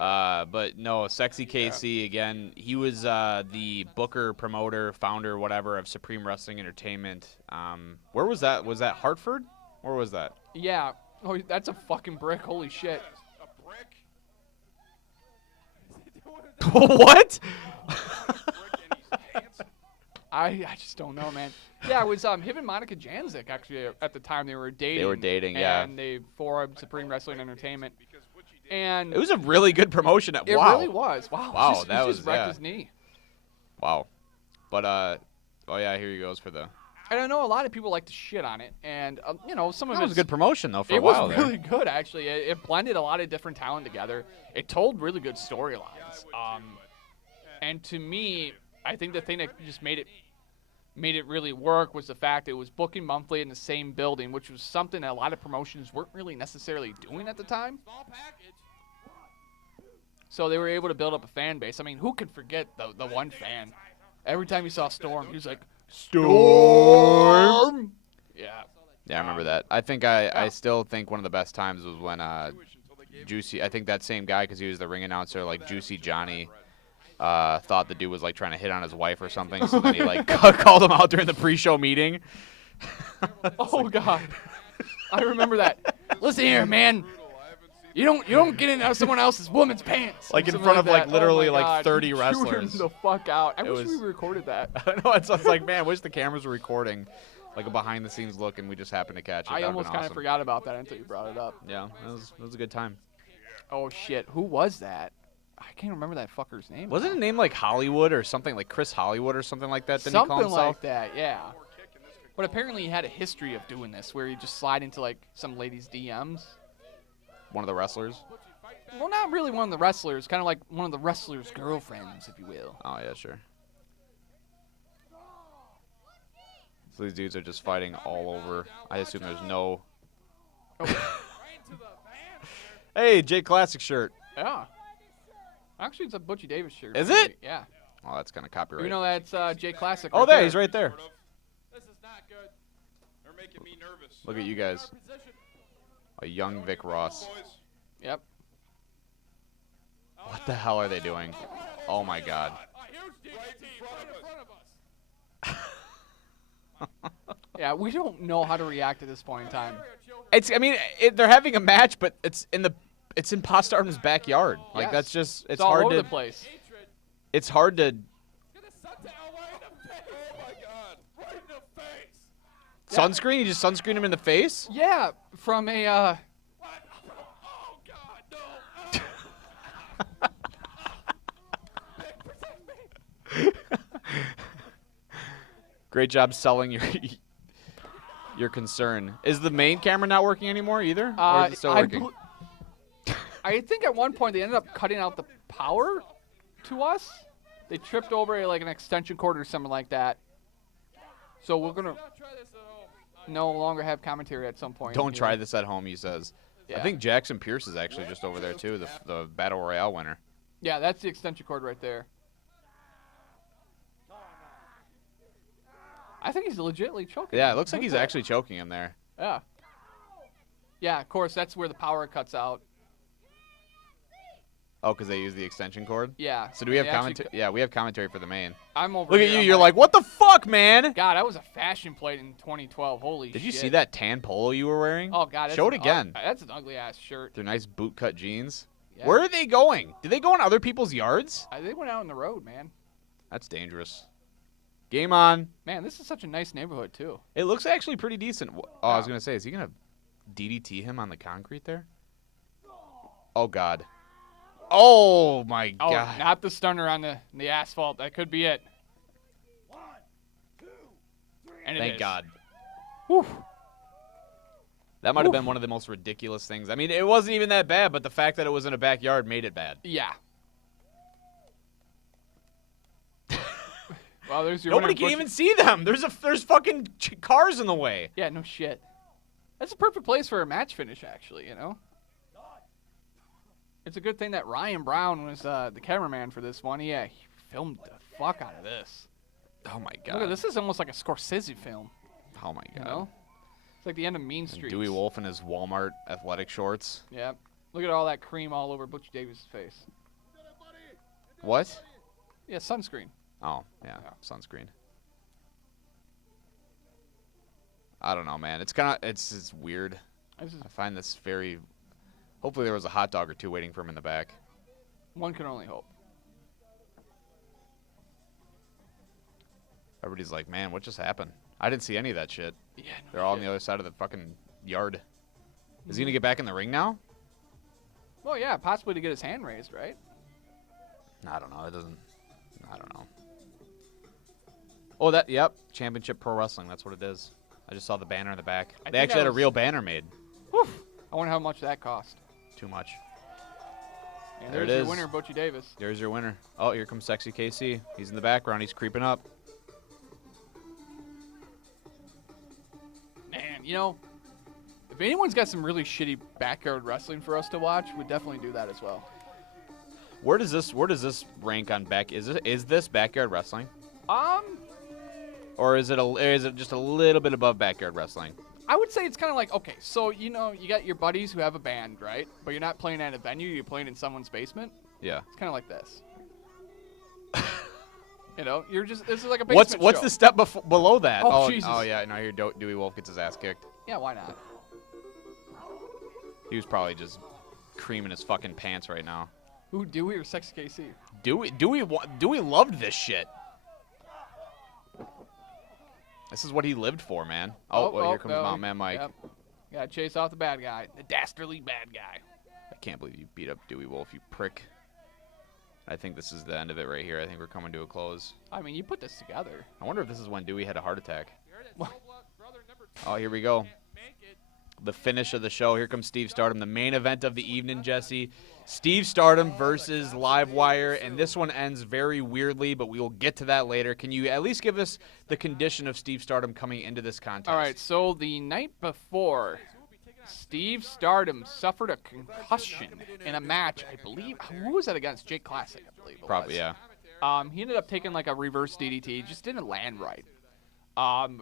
But no, Sexy KC again. He was the booker, promoter, founder, whatever of Supreme Wrestling Entertainment. Where was that? Was that Hartford? Where was that? Yeah. Oh, that's a fucking brick. Holy shit. A brick. What? Brick and he's handsome. I just don't know, man. Yeah, it was him and Monica Janzik, actually, at the time they were dating. They were dating, yeah. And they formed Supreme Wrestling Entertainment. Because Butchie did. And It was a really good promotion. it Wow. really was. Wow. Wow, He just that was- wrecked yeah. his knee. Wow. But oh yeah, here he goes for the. And I know a lot of people like to shit on it, and you know, some of That was a it's- good promotion though for a It while was there. really good, actually. It blended a lot of different talent together. It told really good storylines. And to me, I think the thing that just made it really work was the fact that it was booking monthly in the same building, which was something that a lot of promotions weren't really necessarily doing at the time. Small package. So they were able to build up a fan base. I mean, who could forget the one fan? Every time he saw Storm, he was like, Storm! Yeah. Yeah, I remember that. I think I still think one of the best times was when Juicy. I think that same guy, because he was the ring announcer, like Juicy Johnny, thought the dude was like trying to hit on his wife or something. So then he like called him out during the pre-show meeting. Oh, God. I remember that. Listen here, man. You don't get into someone else's woman's pants. Like in Something front of, like, that. literally, Oh my like, God. 30 He chewed wrestlers. him the fuck out. I It wish we was- recorded that. I know. It's just like, man, I wish the cameras were recording, like a behind-the-scenes look, and we just happened to catch it. I That'd almost been kind of awesome. forgot about that until you brought it up. Yeah, it was a good time. Oh shit, who was that? I can't remember that fucker's name. Wasn't now. it named like Hollywood or something, like Chris Hollywood or something like that? Didn't he call Something himself? like that? Yeah. But apparently he had a history of doing this, where he just slide into like some lady's DMs. One of the wrestlers. Well, not really one of the wrestlers, kind of like one of the wrestlers' girlfriends, if you will. Oh yeah, sure. So these dudes are just fighting all over. I assume there's no. Right into the van there. Hey, Jake Classic shirt. Yeah. Actually, it's a Butchie Davis shirt. Is it? Yeah. Oh, that's kind of copyright. You know that's Jay Classic. Oh, there, he's right there. This is not good. They're making me nervous. Look at you guys. Our position. A young Vic Ross. Boys. Yep. What the hell are they doing? Oh my God. A huge DDT right in front of us. Yeah, we don't know how to react at this point in time. It's. I mean, they're having a match, but it's in Pa Stardom's backyard. Like Yes. that's just. It's all hard over to. the place. Hatred. It's hard to. Get a suntan elbow right in the face. Oh my God. Right in the face. Sunscreen? You just sunscreen him in the face? Yeah, from a What? Oh God, no. Great job selling your concern. Is the main camera not working anymore either? Or is it still working? I think at one point they ended up cutting out the power to us. They tripped over like an extension cord or something like that. So we're gonna no longer have commentary at some point. Don't try this at home, he says. Yeah. I think Jackson Pierce is actually just over there too, the Battle Royale winner. Yeah, that's the extension cord right there. I think he's legitimately choking. Yeah, it looks like he's actually choking him there. Yeah. Yeah, of course, that's where the power cuts out. Oh, because they use the extension cord? Yeah. So do we have commentary? Yeah, we have commentary for the main. I'm over Look here, at you. I'm You're like, what the fuck, man? God, that was a fashion plate in 2012. Holy shit. Did you see that tan polo you were wearing? Oh, God. Show it again. That's an ugly-ass shirt. Their nice boot-cut jeans. Yeah. Where are they going? Did they go in other people's yards? They went out on the road, man. That's dangerous. Game on. Man, this is such a nice neighborhood, too. It looks actually pretty decent. Oh, I was going to say, is he going to DDT him on the concrete there? Oh, God. Oh, my Oh, God. not the stunner on the asphalt. That could be it. 1, 2, 3. And it Thank is. God. Whew. That might have been one of the most ridiculous things. I mean, it wasn't even that bad, but the fact that it was in a backyard made it bad. Yeah. Well, there's your Nobody winner, can Butchie. even see them. There's fucking cars in the way. Yeah, no shit. That's a perfect place for a match finish, actually, you know? It's a good thing that Ryan Brown was the cameraman for this one. Yeah, he filmed the fuck out of this. Oh, my God. Look at this. Is almost like a Scorsese film, Oh, my you God. know? It's like the end of Mean And Streets. Dewey Wolf in his Walmart athletic shorts. Yep. Look at all that cream all over Butchie Davis' face. What? Yeah, sunscreen. Oh, yeah, sunscreen. I don't know, man. It's kind of it's weird. This is, I find this very. Hopefully, there was a hot dog or two waiting for him in the back. one can only hope. Everybody's like, man, what just happened? I didn't see any of that shit. Yeah, no They're all on shit. the other side of the fucking yard. Is he gonna get back in the ring now? Well, yeah, possibly to get his hand raised, right? I don't know. It doesn't. I don't know. Oh, yep. Championship Pro Wrestling. That's what it is. I just saw the banner in the back. I They think actually that had a was- real banner made. Whew. I wonder how much that cost. Too much. And There it there's is. your winner, Butchie Davis. There's your winner. Oh, here comes Sexy KC. He's in the background. He's creeping up. Man, you know, if anyone's got some really shitty backyard wrestling for us to watch, we'd definitely do that as well. Where does this rank on back? Is this backyard wrestling, or is it just a little bit above backyard wrestling? I would say it's kind of like, okay, so, you know, you got your buddies who have a band, right? But you're not playing at a venue, you're playing in someone's basement. Yeah. It's kind of like this. You know, this is like a basement What's show. the step below that? Oh, Jesus. Oh yeah. Now here Dewey Wolf gets his ass kicked. Yeah, why not? He was probably just creaming his fucking pants right now. Who, Dewey or Sexy KC? Dewey loved this shit. This is what he lived for, man. Oh, well, here comes no. Mountain Man Mike. Yep. Gotta chase off the bad guy. The dastardly bad guy. I can't believe you beat up Dewey Wolf, you prick. I think this is the end of it right here. I think we're coming to a close. I mean, you put this together. I wonder if this is when Dewey had a heart attack. You heard it, brother number 2 Oh, here we go. can't make it. The finish of the show. Here comes Steve Stardom, the main event of the evening, Jesse. Steve Stardom versus Livewire, and this one ends very weirdly, but we will get to that later. Can you at least give us the condition of Steve Stardom coming into this contest? All right, so the night before, Steve Stardom suffered a concussion in a match, I believe. Who was that against? Jake Classic, I believe it Probably, was. yeah. He ended up taking like a reverse DDT, just didn't land right.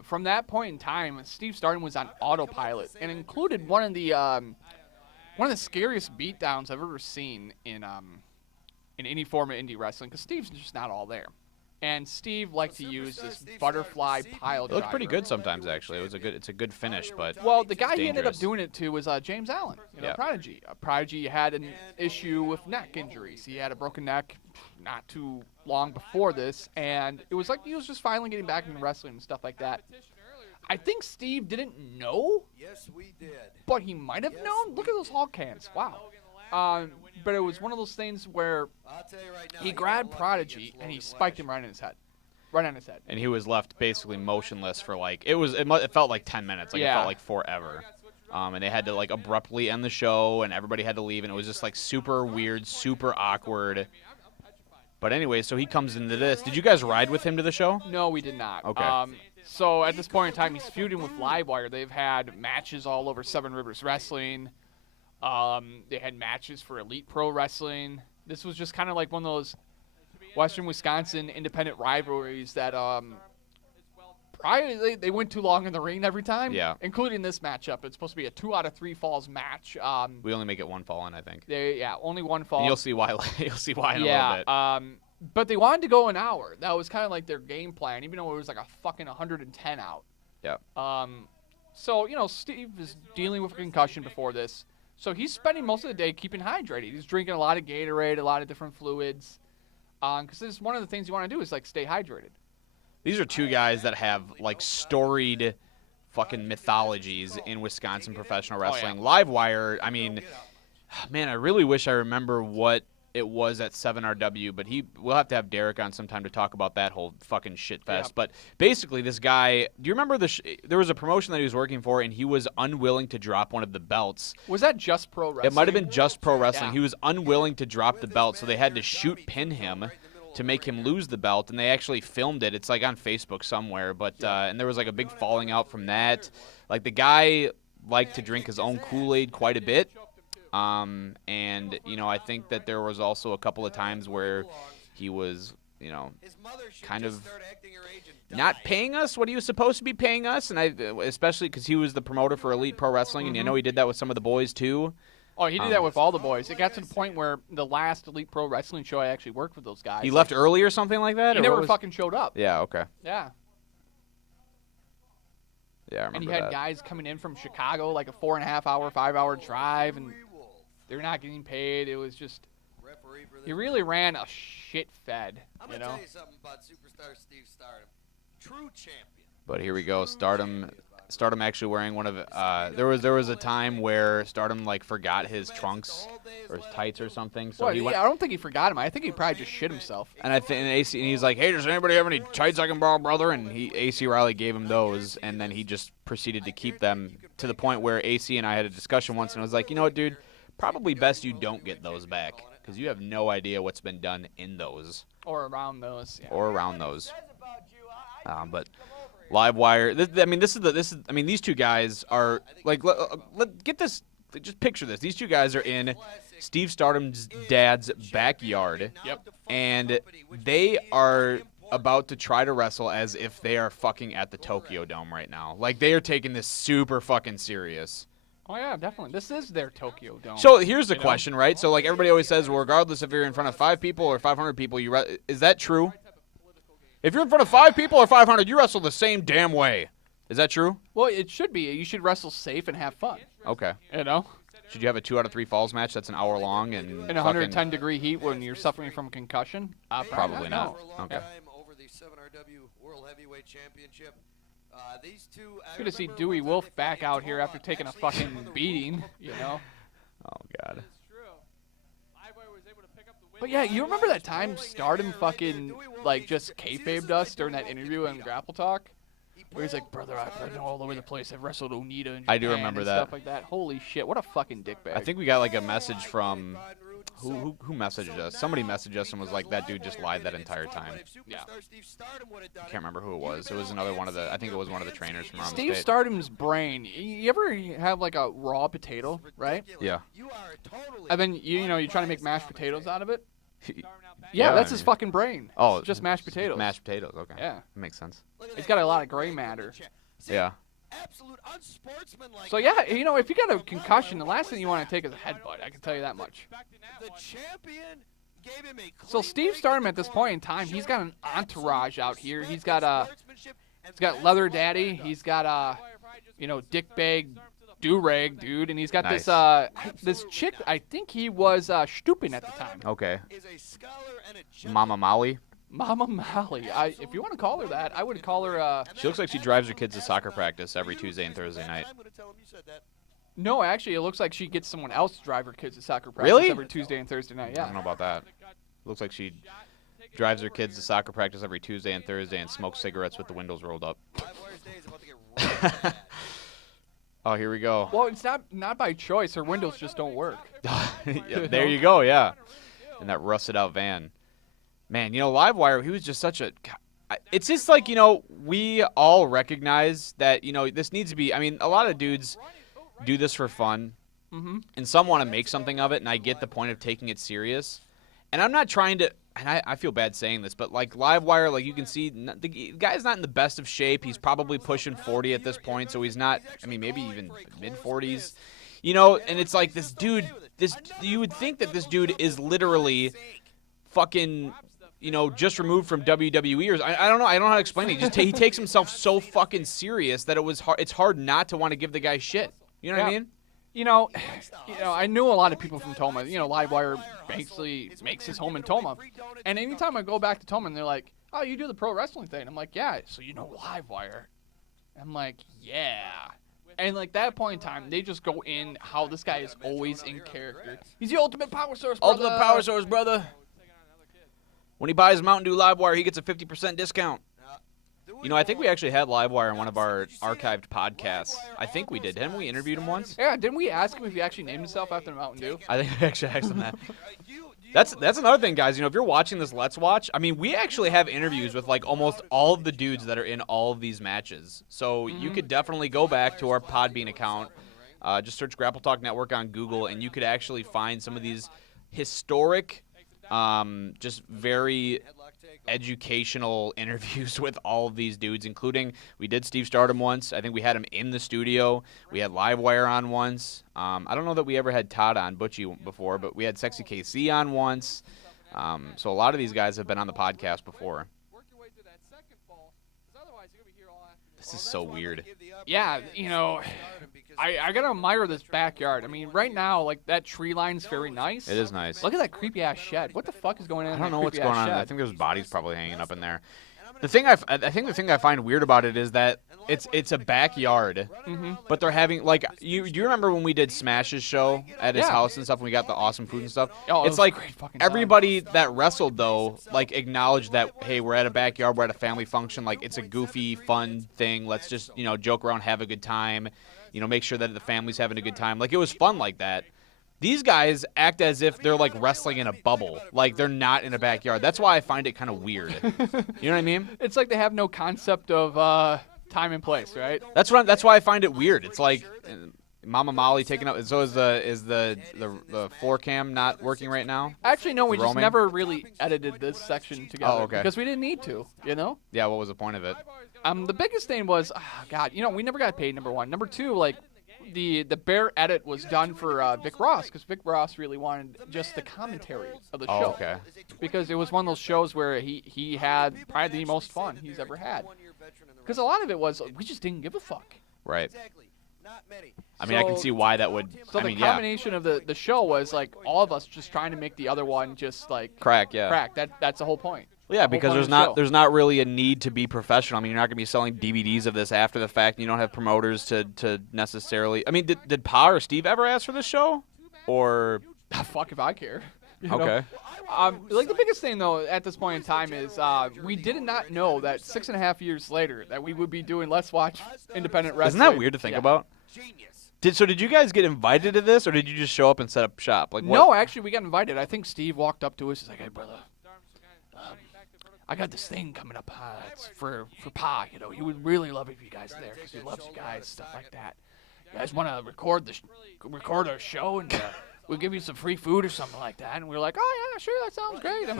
From that point in time, Steve Stardom was on autopilot and included one of the scariest beatdowns I've ever seen in any form of indie wrestling, because Steve's just not all there. And Steve liked to use this butterfly pile It looked pretty driver. good sometimes, actually. It's a good finish, but Well, the guy he ended up dangerous. doing it to was James Allen, Yeah. Prodigy. Prodigy had an issue with neck injuries. He had a broken neck not too long before this, and it was like he was just finally getting back into wrestling and stuff like that. I think Steve didn't know, Yes, we did. but he might have known. Look at those hog cans. Wow. But it was one of those things where I'll tell you right now. he you got grabbed lucky Prodigy against and he Logan spiked last him right in his head. Right on his head. And he was left basically motionless for like it felt like 10 minutes. Like it Yeah. felt like forever. And they had to like abruptly end the show, and everybody had to leave, and it was just like super weird, super awkward. But anyway, so he comes into this. Did you guys ride with him to the show? No, we did not. Okay. So at this point in time, he's feuding with Livewire. They've had matches all over Seven Rivers Wrestling. They had matches for Elite Pro Wrestling. This was just kind of like one of those Western Wisconsin independent rivalries that probably they went too long in the ring every time. Yeah. Including this matchup. It's supposed to be a 2 out of 3 falls match. We only make it one fall in, I think. Only one fall. And you'll see why. You'll see why in a little bit. But they wanted to go an hour. That was kind of like their game plan, even though it was like a fucking 110 out. Yeah. So, Steve is dealing with a concussion before this. So he's spending most of the day keeping hydrated. He's drinking a lot of Gatorade, a lot of different fluids. Because this is one of the things you want to do is, like, stay hydrated. These are two guys that have, like, storied fucking mythologies in Wisconsin professional wrestling. Livewire, I mean, man, I really wish I remember what it was at 7RW, but we'll have to have Derek on sometime to talk about that whole fucking shit fest. Yep. But basically, this guy, do you remember there was a promotion that he was working for, and he was unwilling to drop one of the belts. Was that Just Pro Wrestling? It might have been Just Pro Wrestling. Yeah. He was unwilling to drop the belt, so they had to shoot pin him to make him lose the belt, and they actually filmed it. It's like on Facebook somewhere, but and there was like a big falling out from that. Like the guy liked to drink his own Kool-Aid quite a bit. And, I think that there was also a couple of times where he was, kind of not paying us what he was supposed to be paying us. And especially because he was the promoter for Elite Pro Wrestling, and he did that with some of the boys too. Oh, he did that with all the boys. It got to the point where the last Elite Pro Wrestling show I actually worked with those guys. He left early or something like that? He or never what was... fucking showed up. Yeah, okay. Yeah. Yeah, I remember And you had that. guys coming in from Chicago, like a 4.5 hour, 5 hour drive, and they're not getting paid. It was just, he really ran a shit fed, I'm going to tell you something about superstar Steve Stardom. True champion. But here we go. Stardom actually wearing one of there was a time where Stardom like forgot his trunks or his tights or something. So well, he went, I don't think he forgot him. I think he probably just shit himself. and I think AC and he's like, "Hey, does anybody have any tights I can borrow, brother?" And AC Riley gave him those, and then he just proceeded to keep them to the point where AC and I had a discussion once, and I was like, "You know what, dude? Probably best you don't get those back because you have no idea what's been done in those Or around those. Yeah. or around those." But Livewire. These two guys are like. Get this. Just picture this. These two guys are in Steve Stardom's dad's backyard. Yep. And they are about to try to wrestle as if they are fucking at the Tokyo Dome right now. Like they are taking this super fucking serious. Oh yeah, definitely. This is their Tokyo Dome. So here's the question, right? So like everybody always says, well, regardless if you're in front of 5 people or 500 people, is that true? If you're in front of 5 people or 500, you wrestle the same damn way. Is that true? Well, it should be. You should wrestle safe and have fun. Okay. You know? Should you have a 2 out of 3 falls match that's an hour long and In 110 degree heat when you're suffering from concussion? Probably not. For a long Okay. time over the 7RW World Heavyweight Championship. These two. Good to see Dewey Wolf back out here after taking a fucking beating, you know? Oh god. It's true. Livewire was able to pick up the win. But yeah, you remember that time Stardom fucking, like, just kayfabed us during that interview in GrappleTalk? Where he's like, brother, I've been all over the place. I've wrestled Onita in Japan I do remember and that. stuff like that. Holy shit, what a fucking dickbag. I think we got like a message from who messaged us? Somebody messaged us and was like, that dude just lied that entire time. Yeah. I can't remember who it was. It was another one of the. I think it was one of the trainers from around Steve the state. Stardom's brain. You ever have like a raw potato, right? Yeah. And then you trying to make mashed potatoes out of it? Yeah, Yeah, that's I his mean- fucking brain. Oh, It's just mashed potatoes. Mashed potatoes. Okay. Yeah. That makes sense. He's got a lot of gray matter. Yeah. Absolute unsportsmanlike. So yeah, if you got a concussion, the last thing you want to take is a headbutt. I can tell you that much. The champion gave him a So Steve Stardom at this point in time, he's got an entourage out here. He's got Leather Daddy. He's got dick bag do-rag dude, and he's got Nice. this chick. I think he was stooping at the time. Okay. is a scholar and a Mama Molly. Mama Molly. If you want to call her that, I would call her. She looks like she drives her kids to soccer practice every Tuesday and Thursday night. I'm gonna tell him you said that. No, actually, it looks like she gets someone else to drive her kids to soccer practice Really? every Tuesday and Thursday night. I don't know Yeah. about that. Looks like she drives her kids to soccer practice every Tuesday and Thursday and smokes cigarettes with the windows rolled up. Oh, here we go. Well, it's not by choice. Her windows just don't work. Yeah, there you go, yeah. In that rusted-out van. Man, Livewire, he was just such a... It's just like, we all recognize that, this needs to be... I mean, a lot of dudes do this for fun, and some want to make something of it, and I get the point of taking it serious. And I'm not trying to... And I feel bad saying this, but, like, Livewire, like, you can see, the guy's not in the best of shape. He's probably pushing 40 at this point, so he's not... I mean, maybe even mid-40s. And it's like this dude... You would think that this dude is literally fucking... just removed from WWE, or I don't know. I don't know how to explain it. He takes himself so fucking serious that it's hard not to want to give the guy shit. You know what I mean? I knew a lot of people from Toma. Livewire basically makes his home in Toma, and anytime I go back to Toma, and they're like, "Oh, you do the pro wrestling thing?" I'm like, "Yeah." So Livewire? I'm like, "Yeah." And like that point in time, they just go in how this guy is always in character. He's the ultimate power source, brother. Ultimate power source, brother. When he buys Mountain Dew Livewire, he gets a 50% discount. I think we actually had Livewire in one of our archived podcasts. I think we did. Didn't we interview him once? Yeah, didn't we ask him if he actually named himself after Mountain Dew? I think we actually asked him that. That's another thing, guys. If you're watching this Let's Watch, I mean, we actually have interviews with, like, almost all of the dudes that are in all of these matches. So you could definitely go back to our Podbean account. Just search GrappleTalk Network on Google, and you could actually find some of these historic... just very educational interviews with all of these dudes, including we did Steve Stardom once. I think we had him in the studio. We had Livewire on once. I don't know that we ever had Todd on Butchie before, but we had Sexy KC on once. So a lot of these guys have been on the podcast before. This is so weird. Yeah, I gotta admire this backyard. I mean, right now, like, that tree line's very nice. It is nice. Look at that creepy-ass shed. What the fuck is going on in that I don't know what's going on. shed? I think there's bodies probably hanging up in there. I think the thing I find weird about it is that it's a backyard, but they're having, like, do you remember when we did Smash's show at his house and stuff, and we got the awesome food and stuff? Oh, it's like great fucking time. everybody that wrestled, though, like, acknowledged that, hey, we're at a backyard, we're at a family function, like, it's a goofy, fun thing. Let's just, joke around, have a good time, make sure that the family's having a good time. Like, it was fun like that. These guys act as if they're, like, wrestling in a bubble. Like, they're not in a backyard. That's why I find it kind of weird. You know what I mean? It's like they have no concept of time and place, right? That's why I find it weird. It's like Mama Molly taking up. So is the floor cam not working right now? Actually, no. We just roaming? never really edited this section together. Oh, okay. Because we didn't need to, Yeah. What was the point of it? The biggest thing was, God, we never got paid, number one. Number two, like, the bare edit was done for Vic Ross, because Vic Ross really wanted just the commentary of the show. Oh, okay. Because it was one of those shows where he had probably the most fun he's ever had. Because a lot of it was, we just didn't give a fuck. Right. I mean, I can see why that would. So the combination of the show was, like, all of us just trying to make the other one just, like, crack. Yeah. Crack. That's the whole point. Well, yeah, because there's not really a need to be professional. I mean, you're not going to be selling DVDs of this after the fact. You don't have promoters to necessarily. I mean, did Pa or Steve ever ask for this show, or? Fuck if I care. Okay. Like, the biggest thing, though, at this point in time is we did not know that 6.5 years later that we would be doing Let's Watch Independent Wrestling. Isn't that weird to think about? Did you guys get invited to this, or did you just show up and set up shop? Like, what? No, actually, we got invited. I think Steve walked up to us. He's like, "Hey, brother, I got this thing coming up. It's for Pa. He would really love it if you guys are there, because he loves you guys, stuff like that. You guys want to record our show, and we'll give you some free food or something like that." And we were like, "Oh yeah, sure, that sounds great." And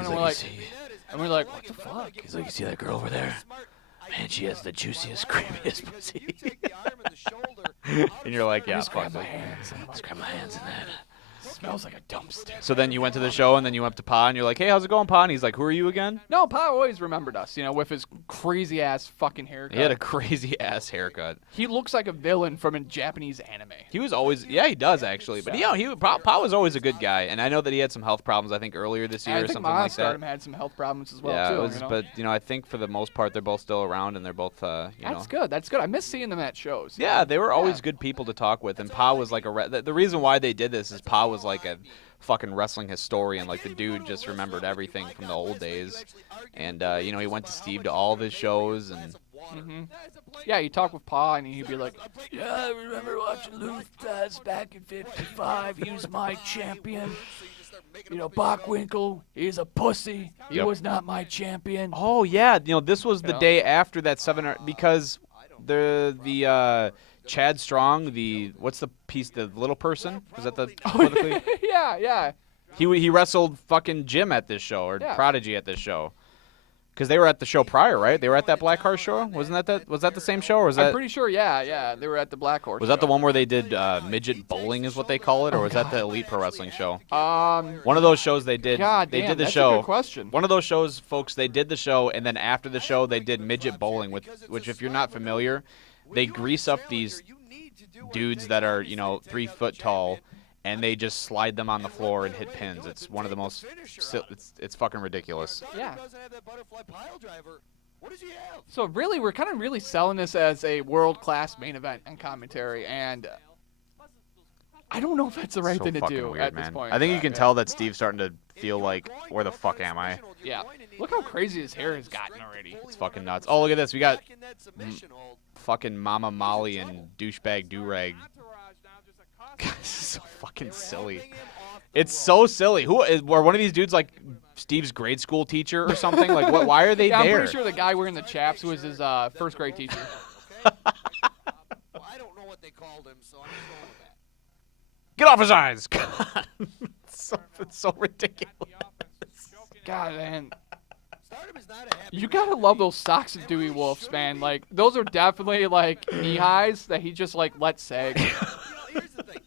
we're like, "What the fuck?" He's like, "You see that girl over there? Man, she has the juiciest, creamiest pussy." And you're like, "Yeah, Let's grab fuck my it. hands. Let's grab my hands in that." Smells like a dumpster. So then you went to the show, and then you went up to Pa, and you're like, "Hey, how's it going, Pa?" And he's like, "Who are you again?" No, Pa always remembered us, with his crazy ass fucking haircut. He had a crazy ass haircut. He looks like a villain from a Japanese anime. He was always, yeah, he does actually. But Pa was always a good guy, and I know that he had some health problems. I think earlier this year or something like that. I think Stardom had some health problems as well too. But I think for the most part they're both still around, and they're both, That's good. That's good. I miss seeing them at shows. Yeah, they were always good people to talk with, and Pa was like the reason why they did this is Pa was like a fucking wrestling historian. Like, the dude just remembered everything from the old days. And, you know, he went to Steve to all of his shows. And Yeah, you talk with Pa, and he'd be like, "Yeah, I remember watching Luthez back in '55. He was my champion. You know, Bockwinkel, he's a pussy. He Yep. was not my champion." oh, yeah. You know, this was the know? day after that because the Chad Strong, what's the piece, the little person? Was that the politically? yeah. He wrestled fucking Jim at this show, or Yeah. Prodigy at this show. Because they were at the show prior, right? They were at that Black Horse show? Was that the same show, or was I'm that... pretty sure, yeah. They were at the Black Horse. Was that the show. one where they did midget bowling is what they call it, or was that the Elite Pro Wrestling show? Um, One of those shows they did. God they damn, did the that's show. a good question. One of those shows, folks, they did the show, and then after the show, they did midget bowling, which if you're not familiar, they grease up these dudes that are, 3 foot tall, and they just slide them on the floor and hit pins. It's one of the most, it's fucking ridiculous. Yeah. So really, we're kind of really selling this as a world-class main event and commentary, and I don't know if that's the right So thing to fucking do weird, at man. this point. I think you can Yeah. tell that Steve's starting to feel like, where the fuck am I? Yeah. Look how crazy his hair has gotten already. It's fucking nuts. Oh, look at this. We got fucking Mama Molly and douchebag Durag. This is so fucking silly. It's so silly. Were one of these dudes like Steve's grade school teacher or something? Like, what? Why are they Yeah, I'm there? pretty sure the guy wearing the chaps was his first grade teacher. Well, I don't know what they called him, so I'm just going with that. Get off his eyes! God. It's so ridiculous. God, man. Stardom is not a happy You gotta love those socks of Dewey Wolf's, man. Like, those are definitely, like, knee-highs that he just, like, let sag. Here's the thing.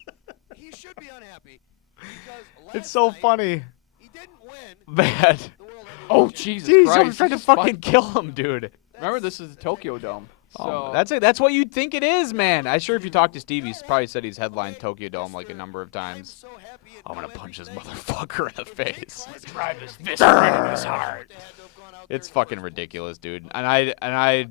He should be unhappy because last It's so night, funny. he didn't win Bad. the World Heavyweight Oh, Championship. Jesus Jeez, Christ. someone's trying to He's fucking fuck- kill him, dude. Remember, this is the Tokyo Dome. So, That's what you'd think it is, man. I'm sure if you talk to Steve, he's probably said he's headlined Tokyo Dome like a number of times. So happy it I'm gonna went punch this everything. motherfucker in the face. drive his fist right in his heart. It's fucking ridiculous, dude. And I,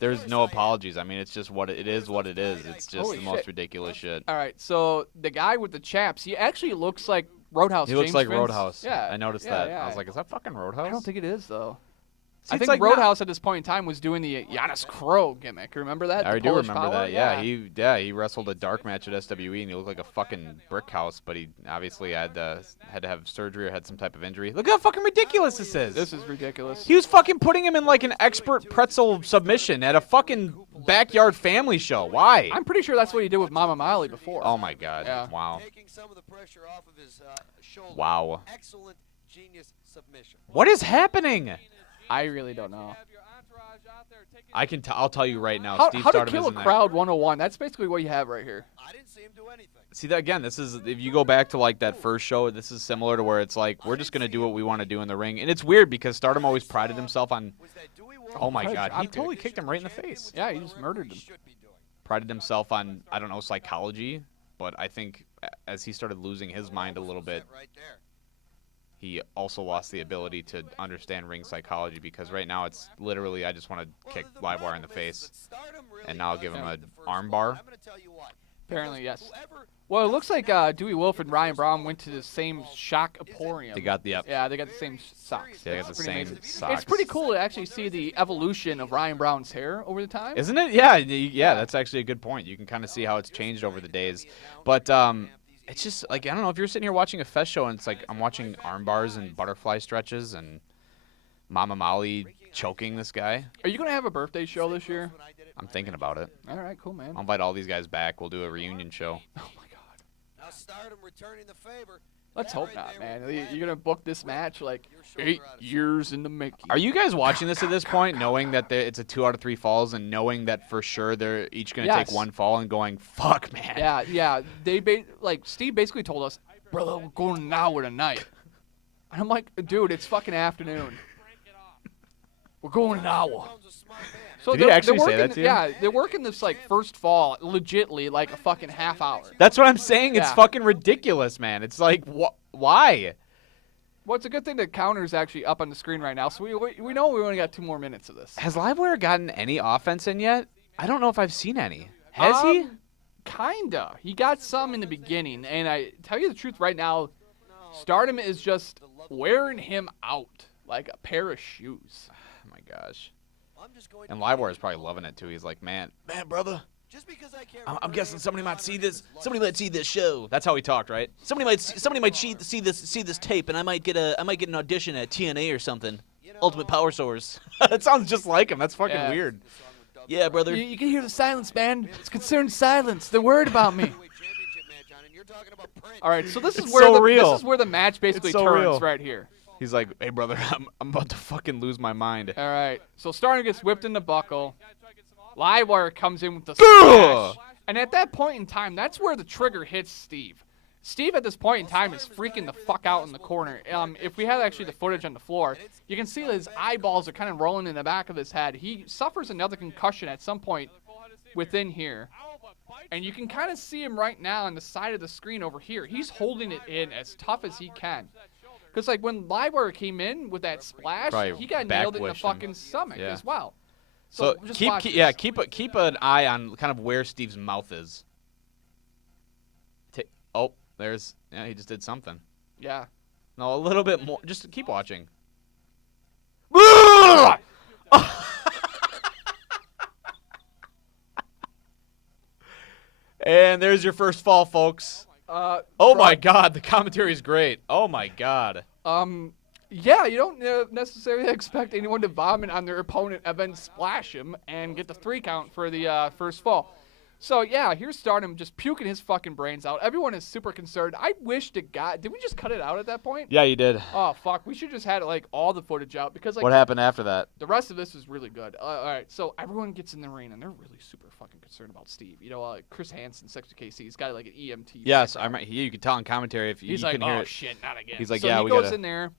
there's no apologies. I mean, it's just what it is. What it is. It's just Holy the most shit. ridiculous shit. All right, so the guy with the chaps, he actually looks like Roadhouse. He looks James like Vince. Roadhouse. Yeah, I noticed yeah, that. yeah. I was like, is that fucking Roadhouse? I don't think it is though. See, I it's think like Roadhouse at this point in time was doing the Giannis Crow gimmick. Remember that? I The do Polish remember Power? that. Yeah, he wrestled a dark match at SWE and he looked like a fucking brick house, but he obviously had to have surgery or had some type of injury. Look how fucking ridiculous this is. This is ridiculous. He was fucking putting him in like an expert pretzel submission at a fucking backyard family show. Why? I'm pretty sure that's what he did with Mama Miley before. Oh my god. Yeah. Wow. Taking some of the pressure off of his shoulder. Wow. Excellent, genius submission. What is happening? I really don't know. I'll tell you right now. How Steve to Stardom kill a isn't there. crowd 101? That's basically what you have right here. I didn't see him do anything. See that again? This is if you go back to like that first show. This is similar to where it's like we're just gonna do what we want to do in the ring, and it's weird because Stardom always prided himself on. Was that Dewey Wolf? Oh my Probably god, he dropped totally it. kicked him right in the face. Yeah, he just murdered him. Should be doing. Prided himself on I don't know psychology, but I think as he started losing his mind a little bit, Right there. he also lost the ability to understand ring psychology because right now it's literally I just want to kick Livewire in the face, and now I'll give him an arm bar. I'm going to tell you what. Apparently, yes. Whoever Well, it looks like Dewey Wolf and Ryan Brown went to the same Shock Emporium. They got the up. Yeah, they got the same socks. They got That's the pretty same amazing. socks. It's pretty cool to actually see the evolution of Ryan Brown's hair over the time. Isn't it? Yeah, that's actually a good point. You can kind of see how it's changed over the days. But it's just like I don't know if you're sitting here watching a fest show and it's like I'm watching arm bars and butterfly stretches and Mama Molly choking this guy. Are you gonna have a birthday show this year? I'm thinking about it. All right, cool, man. I'll invite all these guys back. We'll do a reunion show. Oh my God. now Stardom returning the favor. Let's That hope right not, there man. was You're gonna book this match like Your shoulder 8 out of years in the making. Are you guys watching this at this point, knowing that it's a 2 out of 3 falls, and knowing that for sure they're each gonna Yes. take one fall and going, "Fuck, man." Yeah. They like Steve basically told us, brother, we're going now with a night. And I'm like, dude, it's fucking afternoon. We're going an hour. Brown's a smart man. So Did he they're actually say working, that to you? Yeah, they're working this like first fall legitly like a fucking half hour. That's what I'm saying. It's Yeah. fucking ridiculous, man. It's like, why? Well, it's a good thing the counter's actually up on the screen right now, so we know we only got 2 more minutes of this. Has Livewire gotten any offense in yet? I don't know if I've seen any. Has he? Kinda. He got some in the beginning, and I tell you the truth right now, Stardom is just wearing him out like a pair of shoes. Oh, my gosh. And Livewire is probably loving it, too. He's like, man, brother. I'm guessing somebody might see this. Somebody might see this show. That's how he talked, right? Somebody might see this tape, and I might get an audition at TNA or something. Ultimate Power Source. It sounds just like him. That's fucking weird. Yeah, brother. You can hear the silence, man. It's concerned silence. They're worried about me. All right, so this is where the match basically turns right here. He's like, hey, brother, I'm about to fucking lose my mind. All right, so Stardom gets whipped in the buckle. Livewire comes in with the splash. And at that point in time, that's where the trigger hits Steve. Steve, at this point in time, is freaking the fuck out in the corner. If we had actually the footage on the floor, you can see that his eyeballs are kind of rolling in the back of his head. He suffers another concussion at some point within here. And you can kind of see him right now on the side of the screen over here. He's holding it in as tough as he can. Because, like, when Livewire came in with that splash, he got nailed in the fucking stomach as well. So keep an eye on kind of where Steve's mouth is. He just did something. Yeah. No, a little bit more. Just keep watching. And there's your first fall, folks. Oh my God, the commentary is great. Oh my God. Yeah, you don't necessarily expect anyone to vomit on their opponent and then splash him and get the 3 count for the first fall. So, yeah, here's Stardom just puking his fucking brains out. Everyone is super concerned. I wish to God... Did we just cut it out at that point? Yeah, you did. Oh, fuck. We should just had, like, all the footage out because, like... What happened after that? The rest of this is really good. All right, so everyone gets in the ring, and they're really super fucking concerned about Steve. You know, Chris Hansen, Sexy KC, he's got, like, an EMT. Yes, you can tell in commentary if you can hear it. Oh, shit, not again. He's like, so yeah, he goes in there,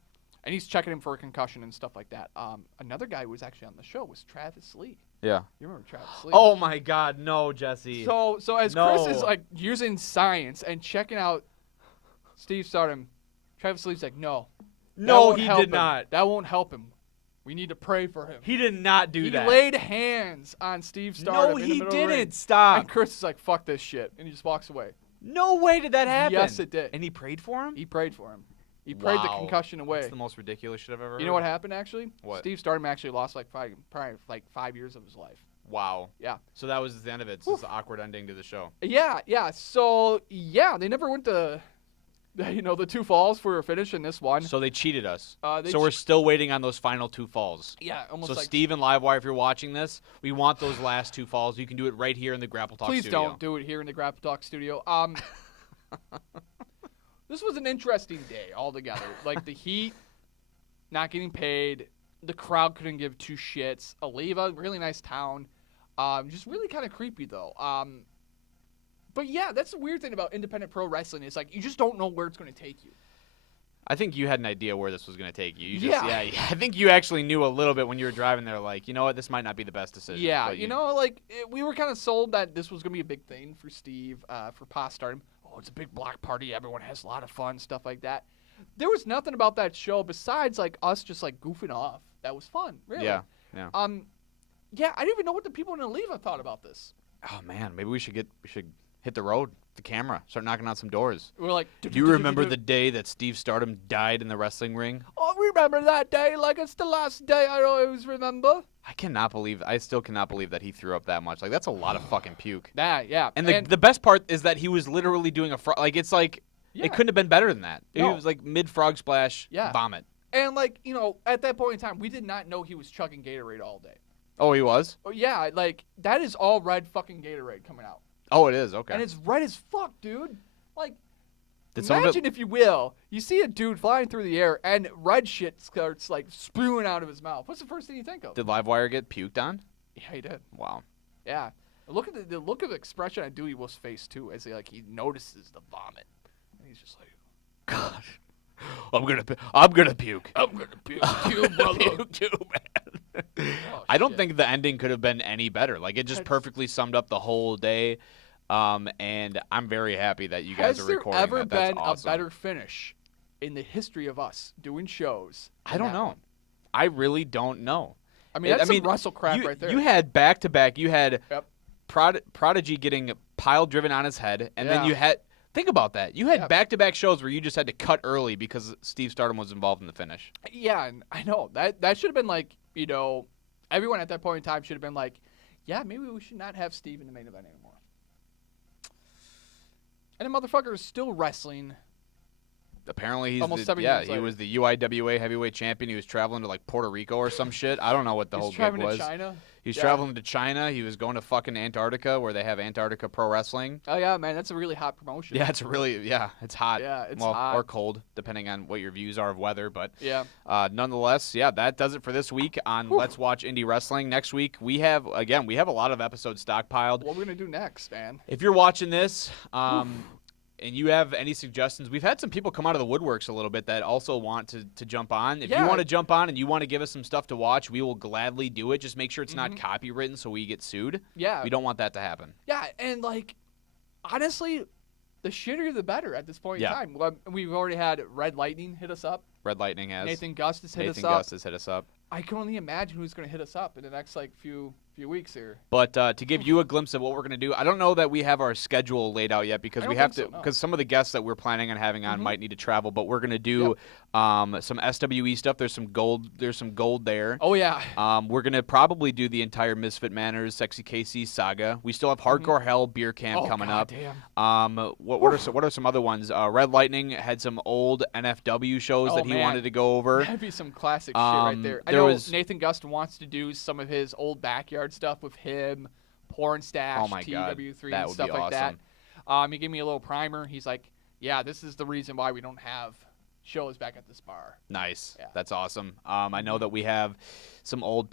and he's checking him for a concussion and stuff like that. Another guy who was actually on the show was Travis Lee. Yeah. You remember Travis Lee? Oh my God, no, Jesse. So as Chris is like using science and checking out Steve Stardom, Travis Lee's like, no, he did not. That won't help him. We need to pray for him. He did not do that. He laid hands on Steve Stardom. No, in the he middle of the ring. didn't. Stop. And Chris is like, fuck this shit, and he just walks away. No way did that happen. Yes, it did. And he prayed for him? He prayed for him. He prayed the concussion away. That's the most ridiculous shit I've ever heard. You know what happened, actually? What? Steve Stardom actually lost probably 5 years of his life. Wow. Yeah. So that was the end of it. It's just an awkward ending to the show. Yeah. So, yeah, they never went to, the 2 falls for a finish in this one. So they cheated us. So we're still waiting on those final 2 falls. Yeah, almost so like... Steve and Livewire, if you're watching this, we want those last 2 falls. You can do it right here in the GrappleTalk studio. Please don't do it here in the GrappleTalk studio. This was an interesting day altogether. Like, the Heat not getting paid. The crowd couldn't give 2 shits. Oliva, really nice town. Just really kind of creepy, though. But, yeah, that's the weird thing about independent pro wrestling. It's like you just don't know where it's going to take you. I think you had an idea where this was going to take you. Yeah. I think you actually knew a little bit when you were driving there, like, you know what, this might not be the best decision. Yeah, we were kind of sold that this was going to be a big thing for Steve, for Pa Stardom. Oh, it's a big block party. Everyone has a lot of fun, stuff like that. There was nothing about that show besides, like, us just, like, goofing off. That was fun, really. Yeah. Yeah, I didn't even know what the people in Oliva thought about this. Oh, man, maybe we should hit the road, the camera, start knocking on some doors. We're like, do you remember the day that Steve Stardom died in the wrestling ring? Oh, remember that day like it's the last day I always remember. I still cannot believe that he threw up that much. Like, that's a lot of fucking puke. Yeah. And the best part is that he was literally doing it's like, it couldn't have been better than that. No. It was like mid-frog splash, vomit. And, like, at that point in time, we did not know he was chugging Gatorade all day. Oh, he was? Oh, yeah, like, that is all red fucking Gatorade coming out. Oh, it is? Okay. And it's red as fuck, dude. Like, Did imagine, if you will, you see a dude flying through the air, and red shit starts, like, spewing out of his mouth. What's the first thing you think of? Did Livewire get puked on? Yeah, he did. Wow. Yeah. Look at the look of the expression on Dewey Wolf's face, too, as he notices the vomit. And he's just like, gosh. I'm gonna puke. I'm gonna puke too, brother. Puke too, man. Oh, I don't think the ending could have been any better. Like, it just perfectly summed up the whole day. And I'm very happy that you guys are recording Has there ever that. That's been awesome. a better finish in the history of us doing shows? I don't know. I really don't know. I mean, that's some Russell crap right there. You had back-to-back. You had Prodigy getting pile driven on his head, and then Yeah. you had think about that. You had Yeah. back-to-back shows where you just had to cut early because Steve Stardom was involved in the finish. Yeah, and I know that should have been like, everyone at that point in time should have been like, yeah, maybe we should not have Steve in the main event anymore. And the motherfucker is still wrestling. Apparently, he's Almost 7 he years later. was the UIWA heavyweight champion. He was traveling to like Puerto Rico or some shit. I don't know what the He's whole gig traveling was. to China. He's Yeah. traveling to China. He was going to fucking Antarctica where they have Antarctica Pro Wrestling. Oh yeah, man, that's a really hot promotion. Yeah, it's hot. Yeah, it's well, hot. or cold, depending on what your views are of weather. But Yeah. nonetheless, yeah, that does it for this week on Let's Watch Indie Wrestling. Next week we have a lot of episodes stockpiled. What we're gonna do next, man? If you're watching this, and you have any suggestions, we've had some people come out of the woodworks a little bit that also want to jump on. If you Yeah. want to jump on and you want to give us some stuff to watch, we will gladly do it. Just make sure it's not copywritten so we get sued. Yeah. We don't want that to happen. Yeah, and like, honestly, the shittier the better at this point Yeah. in time. Well, we've already had Red Lightning hit us up. Red Lightning has. Nathan Gust has hit us Nathan up. Gust has hit us up. I can only imagine who's gonna hit us up in the next like few weeks here. But to give you a glimpse of what we're going to do, I don't know that we have our schedule laid out yet because I we don't have think to so, no. because some of the guests that we're planning on having on might need to travel. But we're going to do some SWE stuff. There's some gold. There's some gold there. Oh yeah. We're going to probably do the entire Misfit Manners, Sexy KC saga. We still have Hardcore Hell Beer Camp coming up. Damn. What are some other ones? Red Lightning had some old NFW shows Oh, that he man. wanted to go over. That'd be some classic shit right there. I there know was- Nathan Gust wants to do some of his old backyard stuff with him, Porn Stash, Oh my God, TW3, that and would stuff be like awesome. that. He gave me a little primer. He's like, yeah, this is the reason why we don't have shows back at this bar. Nice. Yeah. That's awesome. I know that we have some old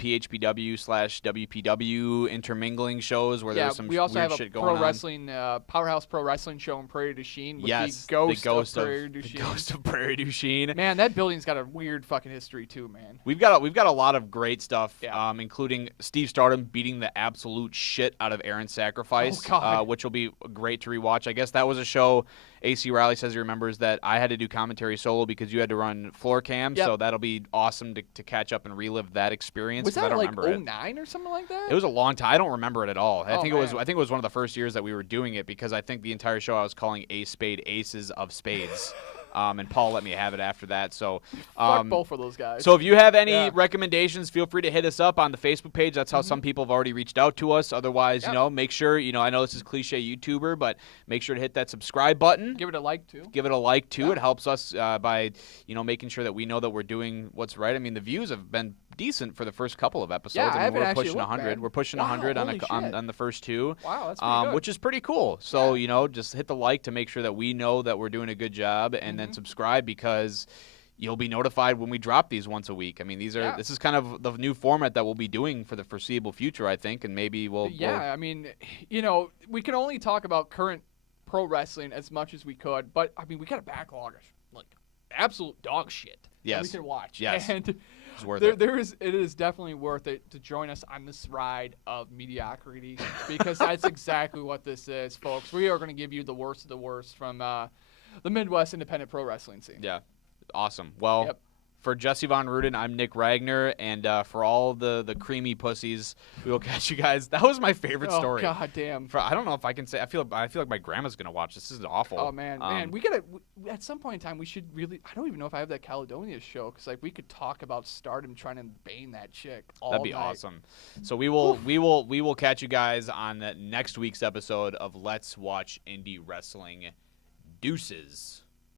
PHPW/WPW intermingling shows where Yeah, there's some we also weird have a shit going pro on. wrestling, Powerhouse Pro Wrestling show in Prairie du Chien with Yes, the ghost of Prairie du Chien. Ghost of Prairie du Chien. Man, that building's got a weird fucking history too, man. We've got a lot of great stuff, Yeah. including Steve Stardom beating the absolute shit out of Aaron Sacrifice, Oh, God. which will be great to rewatch. I guess that was a show. AC Riley says he remembers that I had to do commentary solo because you had to run floor cam, Yep. so that'll be awesome to catch up and relive that experience. Was 'cause I that don't like remember it. 09 or something like that? It was a long time. I don't remember it at all. I Oh, think man. I think it was one of the first years that we were doing it because I think the entire show I was calling A Spade Aces of Spades. And Paul let me have it after that. So, Fuck both of those guys. so if you have any Yeah. recommendations, feel free to hit us up on the Facebook page. That's how some people have already reached out to us. Otherwise, Yep. make sure, I know this is cliche YouTuber, but make sure to hit that subscribe button. Give it a like too. Give it a like too. Yeah. It helps us by making sure that we know that we're doing what's right. I mean, the views have been decent for the first couple of episodes. Yeah, I I mean, haven't we're actually pushing looked, 100. man. We're pushing Wow, 100 holy shit. on the first two. Wow, that's pretty good. Which is pretty cool. So, just hit the like to make sure that we know that we're doing a good job, and then subscribe because you'll be notified when we drop these once a week. I mean, this is kind of the new format that we'll be doing for the foreseeable future, I think, and maybe we'll I mean, we can only talk about current pro wrestling as much as we could, but I mean, we got a backlog of like absolute dog shit that we Yes. can watch. Yes. And it's worth it. it is definitely worth it to join us on this ride of mediocrity because that's exactly what this is, folks. We are going to give you the worst of the worst from the Midwest independent pro wrestling scene. Yeah. Awesome. Well, Yep. for Jesse Von Ruden, I'm Nick Ragnar, and for all the creamy pussies, we will catch you guys. That was my favorite Oh, story. God damn. I don't know if I can say. I feel like my grandma's gonna watch this. This is awful. Oh man, we gotta. At some point in time, we should really. I don't even know if I have that Caledonia show because like we could talk about Stardom trying to bane that chick all That'd be night. awesome. So we will catch you guys on next week's episode of Let's Watch Indie Wrestling. Deuces.